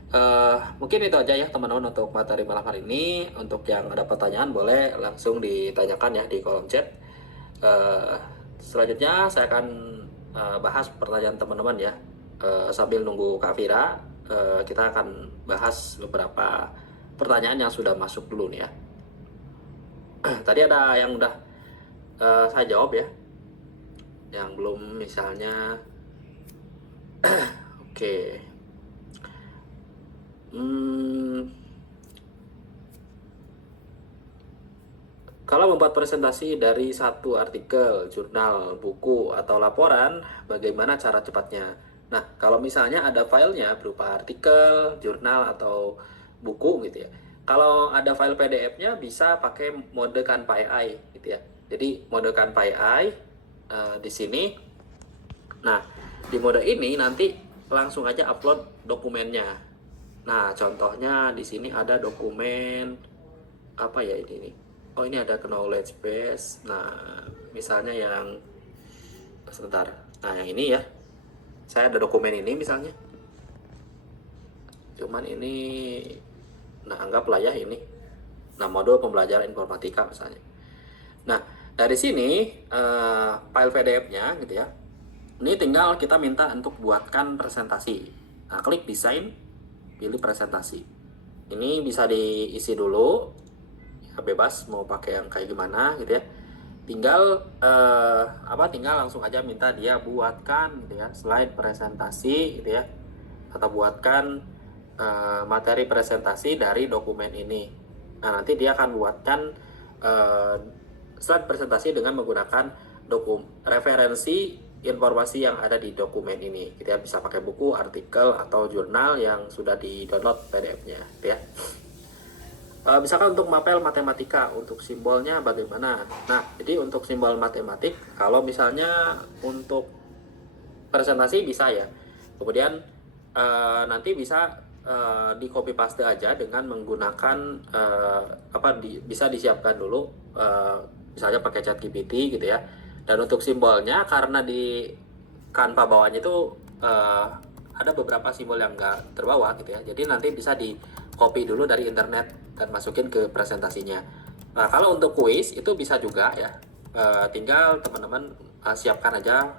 Mungkin itu aja ya teman-teman untuk materi malam hari ini. Untuk yang ada pertanyaan boleh langsung ditanyakan ya di kolom chat. Selanjutnya saya akan bahas pertanyaan teman-teman ya. Sambil nunggu Kak Vira, kita akan bahas beberapa pertanyaan yang sudah masuk dulu nih ya. Tadi ada yang udah saya jawab ya. Yang belum misalnya oke. Kalau membuat presentasi dari satu artikel, jurnal, buku, atau laporan, bagaimana cara cepatnya? Nah, kalau misalnya ada filenya berupa artikel, jurnal, atau buku gitu ya. Kalau ada file PDF-nya bisa pakai mode Canva AI gitu ya. Jadi mode Canva AI di sini. Nah, di mode ini nanti langsung aja upload dokumennya. Nah, contohnya di sini ada dokumen apa ya ini nih? Oh, ini ada knowledge base. Nah, misalnya yang sebentar. Nah, yang ini ya. Saya ada dokumen ini misalnya. Cuman ini nah anggaplah ya ini. Nah, modul pembelajaran informatika misalnya. Nah, dari sini file PDF-nya gitu ya. Ini tinggal kita minta untuk buatkan presentasi. Nah, klik desain, pilih presentasi. Ini bisa diisi dulu, ya, bebas mau pakai yang kayak gimana gitu ya. Tinggal tinggal langsung aja minta dia buatkan gitu ya slide presentasi gitu ya, atau buatkan materi presentasi dari dokumen ini. Nah, nanti dia akan buatkan slide presentasi dengan menggunakan referensi informasi yang ada di dokumen ini. Kita bisa pakai buku, artikel, atau jurnal yang sudah di-download PDF-nya, gitu ya. Misalkan untuk mapel matematika, untuk simbolnya bagaimana? Nah, jadi untuk simbol matematik, kalau misalnya untuk presentasi bisa ya. Kemudian nanti bisa di copy paste aja dengan menggunakan bisa disiapkan dulu misalnya pakai ChatGPT gitu ya. Dan untuk simbolnya karena di Canva bawahnya itu ada beberapa simbol yang nggak terbawa gitu ya. Jadi nanti bisa di copy dulu dari internet dan masukin ke presentasinya. Nah, kalau untuk kuis itu bisa juga ya. Tinggal teman-teman siapkan aja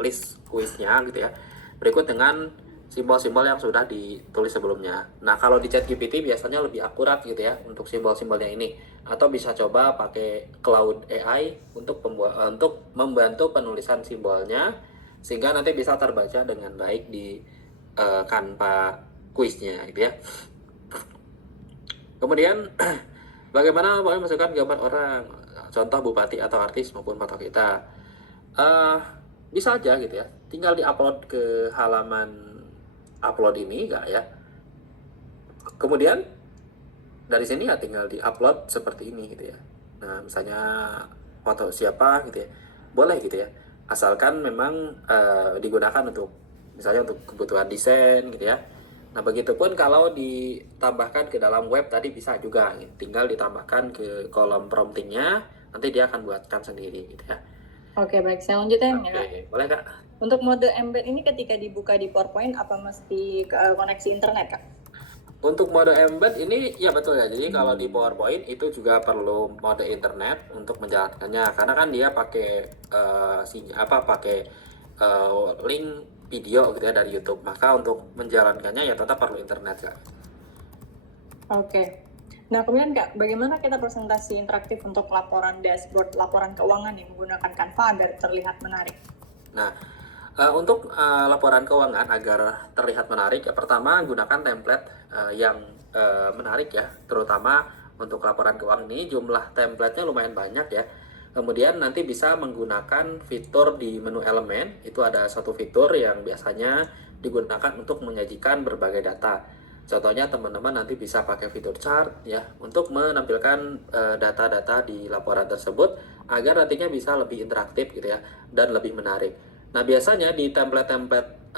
list kuisnya gitu ya. Berikut dengan simbol-simbol yang sudah ditulis sebelumnya. Nah, kalau di ChatGPT biasanya lebih akurat gitu ya untuk simbol-simbolnya ini. Atau bisa coba pakai Cloud AI untuk membantu penulisan simbolnya sehingga nanti bisa terbaca dengan baik di Canva kuisnya gitu ya. Kemudian bagaimana mau masukkan gambar orang, contoh bupati atau artis maupun foto kita. Bisa aja gitu ya, tinggal diupload ke halaman upload ini enggak ya. Kemudian dari sini ya tinggal diupload seperti ini gitu ya. Nah, misalnya foto siapa gitu ya, boleh gitu ya, asalkan memang digunakan untuk misalnya untuk kebutuhan desain gitu ya. Nah, begitupun kalau ditambahkan ke dalam web tadi bisa juga, tinggal ditambahkan ke kolom promptingnya, nanti dia akan buatkan sendiri gitu ya. Oke, baik, saya lanjutin ya. Oke, boleh Kak? Untuk mode embed ini ketika dibuka di PowerPoint apa mesti koneksi internet Kak? Untuk mode embed ini ya betul ya. Jadi kalau di PowerPoint itu juga perlu mode internet untuk menjalankannya, karena kan dia pakai link video gitu ya dari YouTube. Maka untuk menjalankannya ya tetap perlu internet Kak. Oke. Nah, kemudian Kak, bagaimana kita presentasi interaktif untuk laporan dashboard, laporan keuangan yang menggunakan Canva agar terlihat menarik? Nah, untuk laporan keuangan agar terlihat menarik, ya pertama gunakan template yang menarik ya, terutama untuk laporan keuangan ini jumlah template-nya lumayan banyak ya. Kemudian nanti bisa menggunakan fitur di menu elemen, itu ada satu fitur yang biasanya digunakan untuk menyajikan berbagai data. Contohnya teman-teman nanti bisa pakai fitur chart ya untuk menampilkan data-data di laporan tersebut agar nantinya bisa lebih interaktif gitu ya dan lebih menarik. Nah, biasanya di template-template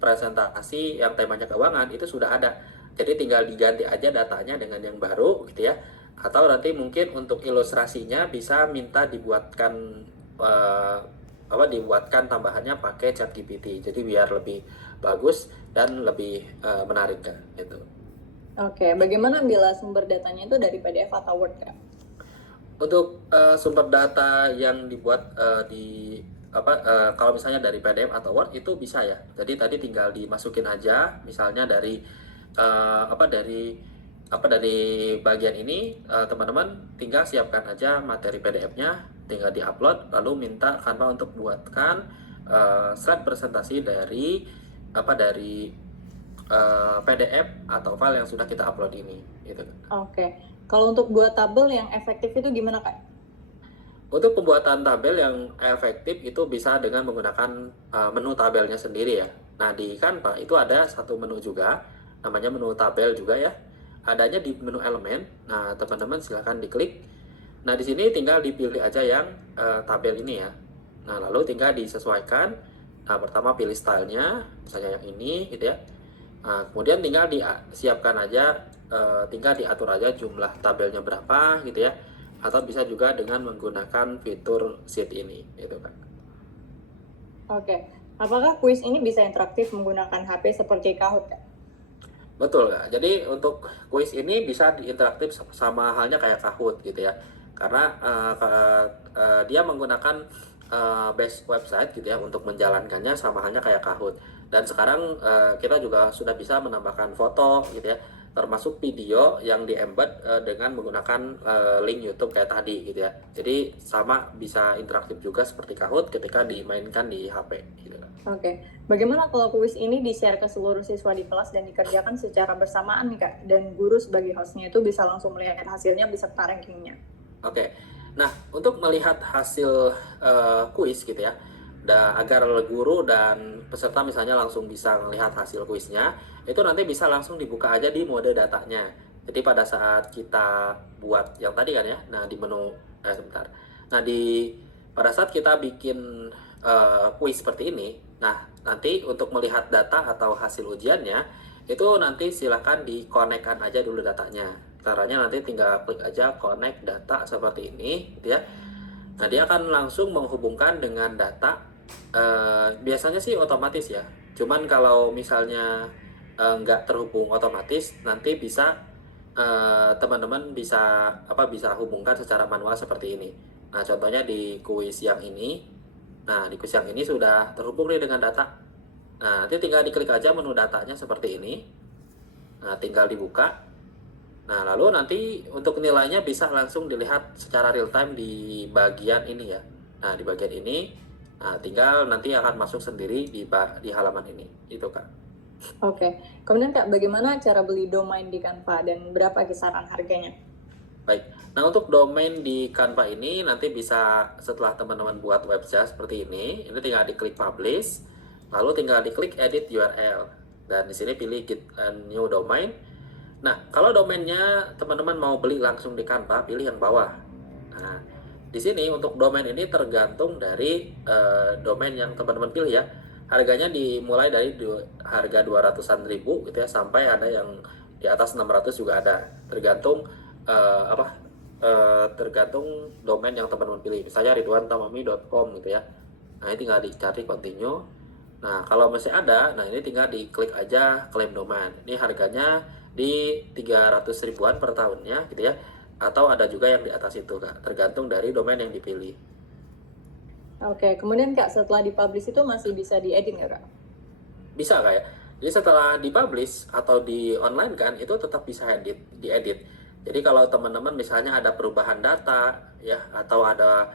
presentasi yang temanya keuangan itu sudah ada. Jadi tinggal diganti aja datanya dengan yang baru gitu ya. Atau nanti mungkin untuk ilustrasinya bisa minta dibuatkan dibuatkan tambahannya pakai ChatGPT. Jadi biar lebih bagus dan lebih menarik kan gitu. Oke, bagaimana bila sumber datanya itu dari PDF atau Word, Kak? Untuk sumber data yang dibuat kalau misalnya dari PDF atau Word itu bisa ya. Jadi tadi tinggal dimasukin aja, misalnya dari dari bagian ini teman-teman tinggal siapkan aja materi PDF-nya, tinggal diupload, lalu minta Canva untuk buatkan slide presentasi dari PDF atau file yang sudah kita upload ini, gitu. Oke, kalau untuk buat tabel yang efektif itu gimana, Kak? Untuk pembuatan tabel yang efektif itu bisa dengan menggunakan menu tabelnya sendiri ya. Nah, di Canva itu ada satu menu juga, namanya menu tabel juga ya. Adanya di menu elemen. Nah, teman-teman silahkan diklik. Nah, di sini tinggal dipilih aja yang tabel ini ya. Nah, lalu tinggal disesuaikan. Nah, pertama pilih stylenya, misalnya yang ini gitu ya. Nah, kemudian tinggal disiapkan aja, tinggal diatur aja jumlah tabelnya berapa gitu ya. Atau bisa juga dengan menggunakan fitur sheet ini gitu kan. Oke, apakah kuis ini bisa interaktif menggunakan HP seperti Kahoot, Kak? Betul Kak. Jadi untuk kuis ini bisa diinteraktif sama halnya kayak Kahoot gitu ya. Karena dia menggunakan base website gitu ya untuk menjalankannya sama halnya kayak Kahoot. Dan sekarang kita juga sudah bisa menambahkan foto gitu ya, termasuk video yang di-embed dengan menggunakan link YouTube kayak tadi gitu ya. Jadi sama bisa interaktif juga seperti Kahoot ketika dimainkan di HP gitu kan. Oke, bagaimana kalau kuis ini di-share ke seluruh siswa di kelas dan dikerjakan secara bersamaan nih, Kak? Dan guru sebagai hostnya itu bisa langsung melihat hasilnya beserta rankingnya. Oke, nah untuk melihat hasil kuis gitu ya, agar guru dan peserta misalnya langsung bisa melihat hasil kuisnya, itu nanti bisa langsung dibuka aja di mode datanya. Jadi pada saat kita buat yang tadi kan ya, nah di menu, sebentar. Nah pada saat kita bikin kuis seperti ini, nah nanti untuk melihat data atau hasil ujiannya, itu nanti silahkan dikonekkan aja dulu datanya. Caranya nanti tinggal klik aja connect data seperti ini gitu ya. Nah dia akan langsung menghubungkan dengan data. Biasanya sih otomatis ya, cuman kalau misalnya nggak terhubung otomatis, nanti bisa teman-teman bisa hubungkan secara manual seperti ini. Nah contohnya di kuis yang ini. Nah di kuis yang ini sudah terhubung nih dengan data. Nah nanti tinggal diklik aja menu datanya seperti ini. Nah tinggal dibuka. Nah, lalu nanti untuk nilainya bisa langsung dilihat secara real time di bagian ini ya. Nah, di bagian ini, nah tinggal nanti akan masuk sendiri di halaman ini. Itu Kak. Oke, kemudian Kak, bagaimana cara beli domain di Canva dan berapa kisaran harganya? Baik, nah untuk domain di Canva ini nanti bisa setelah teman-teman buat website seperti ini tinggal diklik publish, lalu tinggal diklik edit URL. Dan di sini pilih get a new domain. Nah, kalau domainnya teman-teman mau beli langsung di Canva, pilih yang bawah. Nah, di sini untuk domain ini tergantung dari domain yang teman-teman pilih ya. Harganya dimulai dari harga 200-an ribu gitu ya, sampai ada yang di atas 600 juga ada. Tergantung tergantung domain yang teman-teman pilih. Misalnya ridwantamami.com gitu ya. Nah, ini tinggal dicari continue. Nah, kalau masih ada, nah ini tinggal diklik aja claim domain. Ini harganya di 300 ribuan per tahunnya gitu ya, atau ada juga yang di atas itu Kak, tergantung dari domain yang dipilih. Oke, kemudian Kak, setelah dipublish itu masih bisa diedit nggak Kak? Bisa Kak ya. Jadi setelah dipublish atau di online kan itu tetap bisa diedit. Jadi kalau teman-teman misalnya ada perubahan data ya atau ada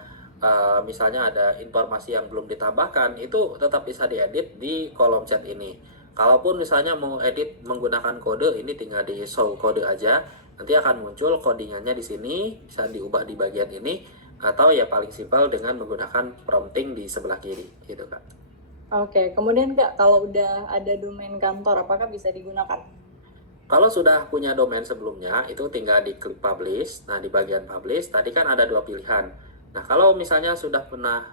misalnya ada informasi yang belum ditambahkan itu tetap bisa diedit di kolom chat ini. Kalaupun misalnya mau edit menggunakan kode ini tinggal di show kode aja, nanti akan muncul codingannya di sini, bisa diubah di bagian ini atau ya paling simpel dengan menggunakan prompting di sebelah kiri gitu kan. Oke, kemudian Kak, kalau udah ada domain kantor, apakah bisa digunakan? Kalau sudah punya domain sebelumnya, itu tinggal diklik publish. Nah, di bagian publish, tadi kan ada dua pilihan. Nah, kalau misalnya sudah pernah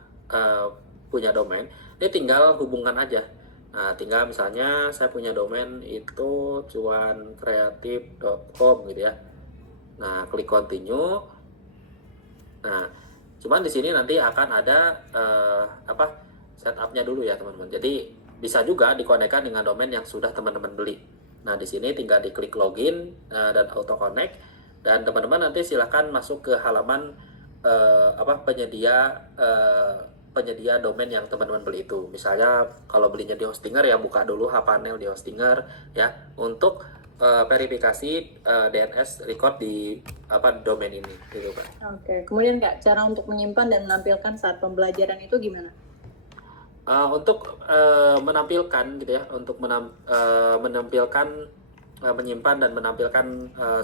punya domain, ini tinggal hubungkan aja. Nah, tinggal misalnya saya punya domain itu cuankreatif.com gitu ya. Nah, klik continue. Nah, cuman di sini nanti akan ada setupnya dulu ya teman-teman. Jadi bisa juga dikonekkan dengan domain yang sudah teman-teman beli. Nah, di sini tinggal diklik login dan auto connect dan teman-teman nanti silahkan masuk ke halaman penyedia domain yang teman-teman beli itu. Misalnya kalau belinya di Hostinger ya buka dulu hPanel di Hostinger ya untuk verifikasi DNS record di domain ini gitu kan. Oke, kemudian Kak, cara untuk menyimpan dan menampilkan saat pembelajaran itu gimana? Untuk menampilkan gitu ya, untuk menampilkan menyimpan dan menampilkan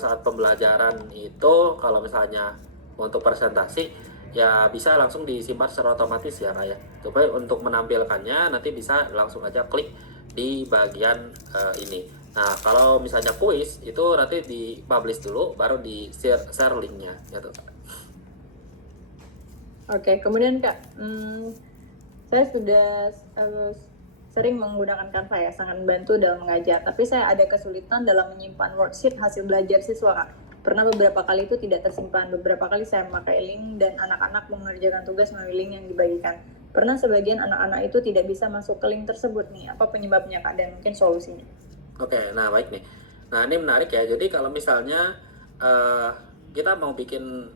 saat pembelajaran itu kalau misalnya untuk presentasi ya bisa langsung disimpan secara otomatis ya kayak. Supaya untuk menampilkannya nanti bisa langsung aja klik di bagian ini. Nah, kalau misalnya kuis itu nanti di-publish dulu baru di-share linknya gitu. Oke, kemudian Kak, saya sudah sering menggunakan Canva ya, sangat membantu dalam mengajar. Tapi saya ada kesulitan dalam menyimpan worksheet hasil belajar siswa, Kak. Pernah beberapa kali itu tidak tersimpan. Beberapa kali saya memakai link dan anak-anak mengerjakan tugas melalui link yang dibagikan. Pernah sebagian anak-anak itu tidak bisa masuk ke link tersebut nih. Apa penyebabnya, Kak? Dan mungkin solusinya. Oke, nah baik nih. Nah, ini menarik ya. Jadi kalau misalnya kita mau bikin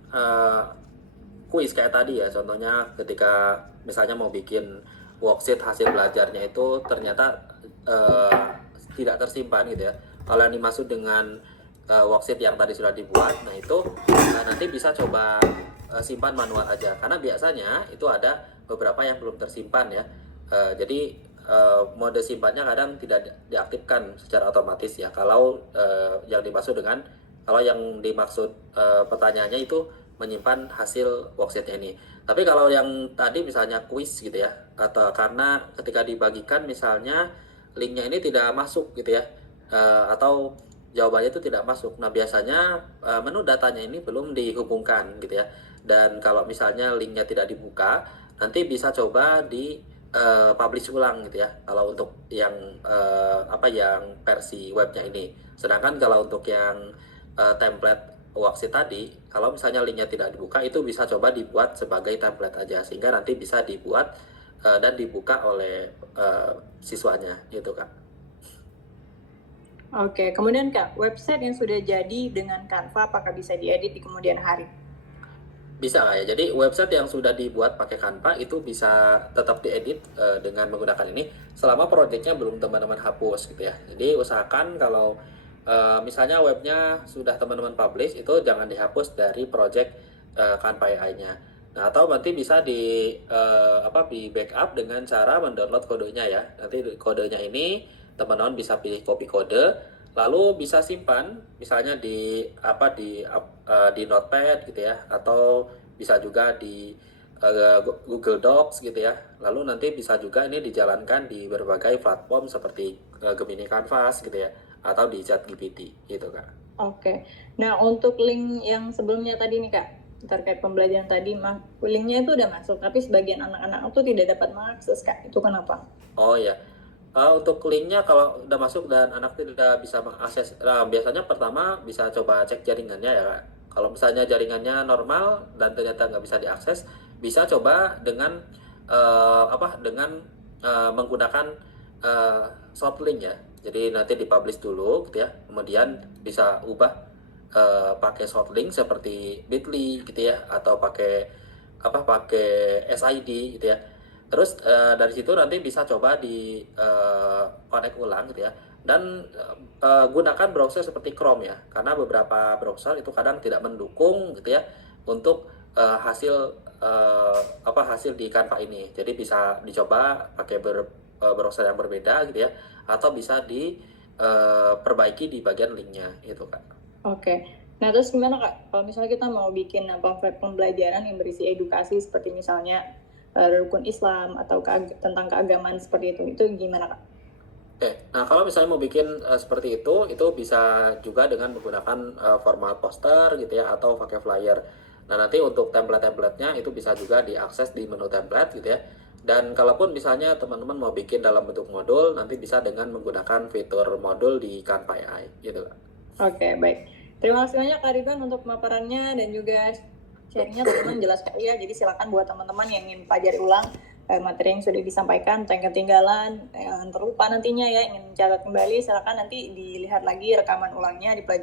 kuis kayak tadi ya, contohnya ketika misalnya mau bikin worksheet hasil belajarnya itu ternyata tidak tersimpan gitu ya. Kalau yang dimaksud dengan worksheet yang tadi sudah dibuat, nah itu nanti bisa coba simpan manual aja, karena biasanya itu ada beberapa yang belum tersimpan ya. Jadi mode simpannya kadang tidak diaktifkan secara otomatis ya. Kalau yang dimaksud pertanyaannya itu menyimpan hasil worksheetnya ini. Tapi kalau yang tadi misalnya kuis gitu ya, atau karena ketika dibagikan misalnya linknya ini tidak masuk gitu ya, atau jawabannya itu tidak masuk. Nah, biasanya menu datanya ini belum dihubungkan gitu ya. Dan kalau misalnya linknya tidak dibuka, nanti bisa coba di publish ulang gitu ya. Kalau untuk yang yang versi webnya ini. Sedangkan kalau untuk yang template worksheet tadi, kalau misalnya linknya tidak dibuka, itu bisa coba dibuat sebagai template aja, sehingga nanti bisa dibuat dan dibuka oleh siswanya gitu Kak. Oke, kemudian Kak, website yang sudah jadi dengan Canva apakah bisa diedit di kemudian hari? Bisa lah ya, jadi website yang sudah dibuat pakai Canva itu bisa tetap diedit dengan menggunakan ini selama projectnya belum teman-teman hapus gitu ya. Jadi usahakan kalau misalnya webnya sudah teman-teman publish, itu jangan dihapus dari project Canva AI-nya. Nah, atau nanti bisa di backup dengan cara mendownload kodenya ya. Nanti kodenya ini teman-teman bisa pilih copy kode, lalu bisa simpan misalnya di Notepad gitu ya, atau bisa juga di Google Docs gitu ya. Lalu nanti bisa juga ini dijalankan di berbagai platform seperti Gemini Canvas gitu ya, atau di ChatGPT gitu Kak. Oke, nah untuk link yang sebelumnya tadi nih Kak, terkait pembelajaran tadi, linknya itu udah masuk, tapi sebagian anak-anak itu tidak dapat mengakses Kak, itu kenapa? Oh ya, untuk linknya kalau udah masuk dan anak tidak bisa mengakses, biasanya pertama bisa coba cek jaringannya ya Kak. Kalau misalnya jaringannya normal dan ternyata nggak bisa diakses, bisa coba dengan menggunakan soft link ya. Jadi nanti dipublish dulu gitu ya, kemudian bisa ubah pakai soft link seperti Bitly gitu ya, atau pakai SID gitu ya. Terus dari situ nanti bisa coba di connect ulang gitu ya. Dan gunakan browser seperti Chrome ya, karena beberapa browser itu kadang tidak mendukung gitu ya untuk hasil di Canva ini. Jadi bisa dicoba pakai browser yang berbeda gitu ya, atau bisa diperbaiki di bagian linknya gitu kan. Oke. Nah, terus gimana Kak? Kalau misalnya kita mau bikin web pembelajaran yang berisi edukasi seperti misalnya rukun Islam atau tentang keagamaan seperti itu gimana Kak? Oke, nah kalau misalnya mau bikin seperti itu bisa juga dengan menggunakan format poster gitu ya, atau pakai flyer. Nah nanti untuk template-templatenya itu bisa juga diakses di menu template gitu ya. Dan kalaupun misalnya teman-teman mau bikin dalam bentuk modul, nanti bisa dengan menggunakan fitur modul di Canva AI gitu kan. Oke, baik. Terima kasih banyak Kak Ridwan untuk pemaparannya dan juga sharingnya, teman-teman jelas sekali ya. Jadi silakan buat teman-teman yang ingin pelajari ulang materi yang sudah disampaikan, yang ketinggalan, yang terlupa nantinya ya, ingin mencatat kembali, silakan nanti dilihat lagi rekaman ulangnya, dipelajari.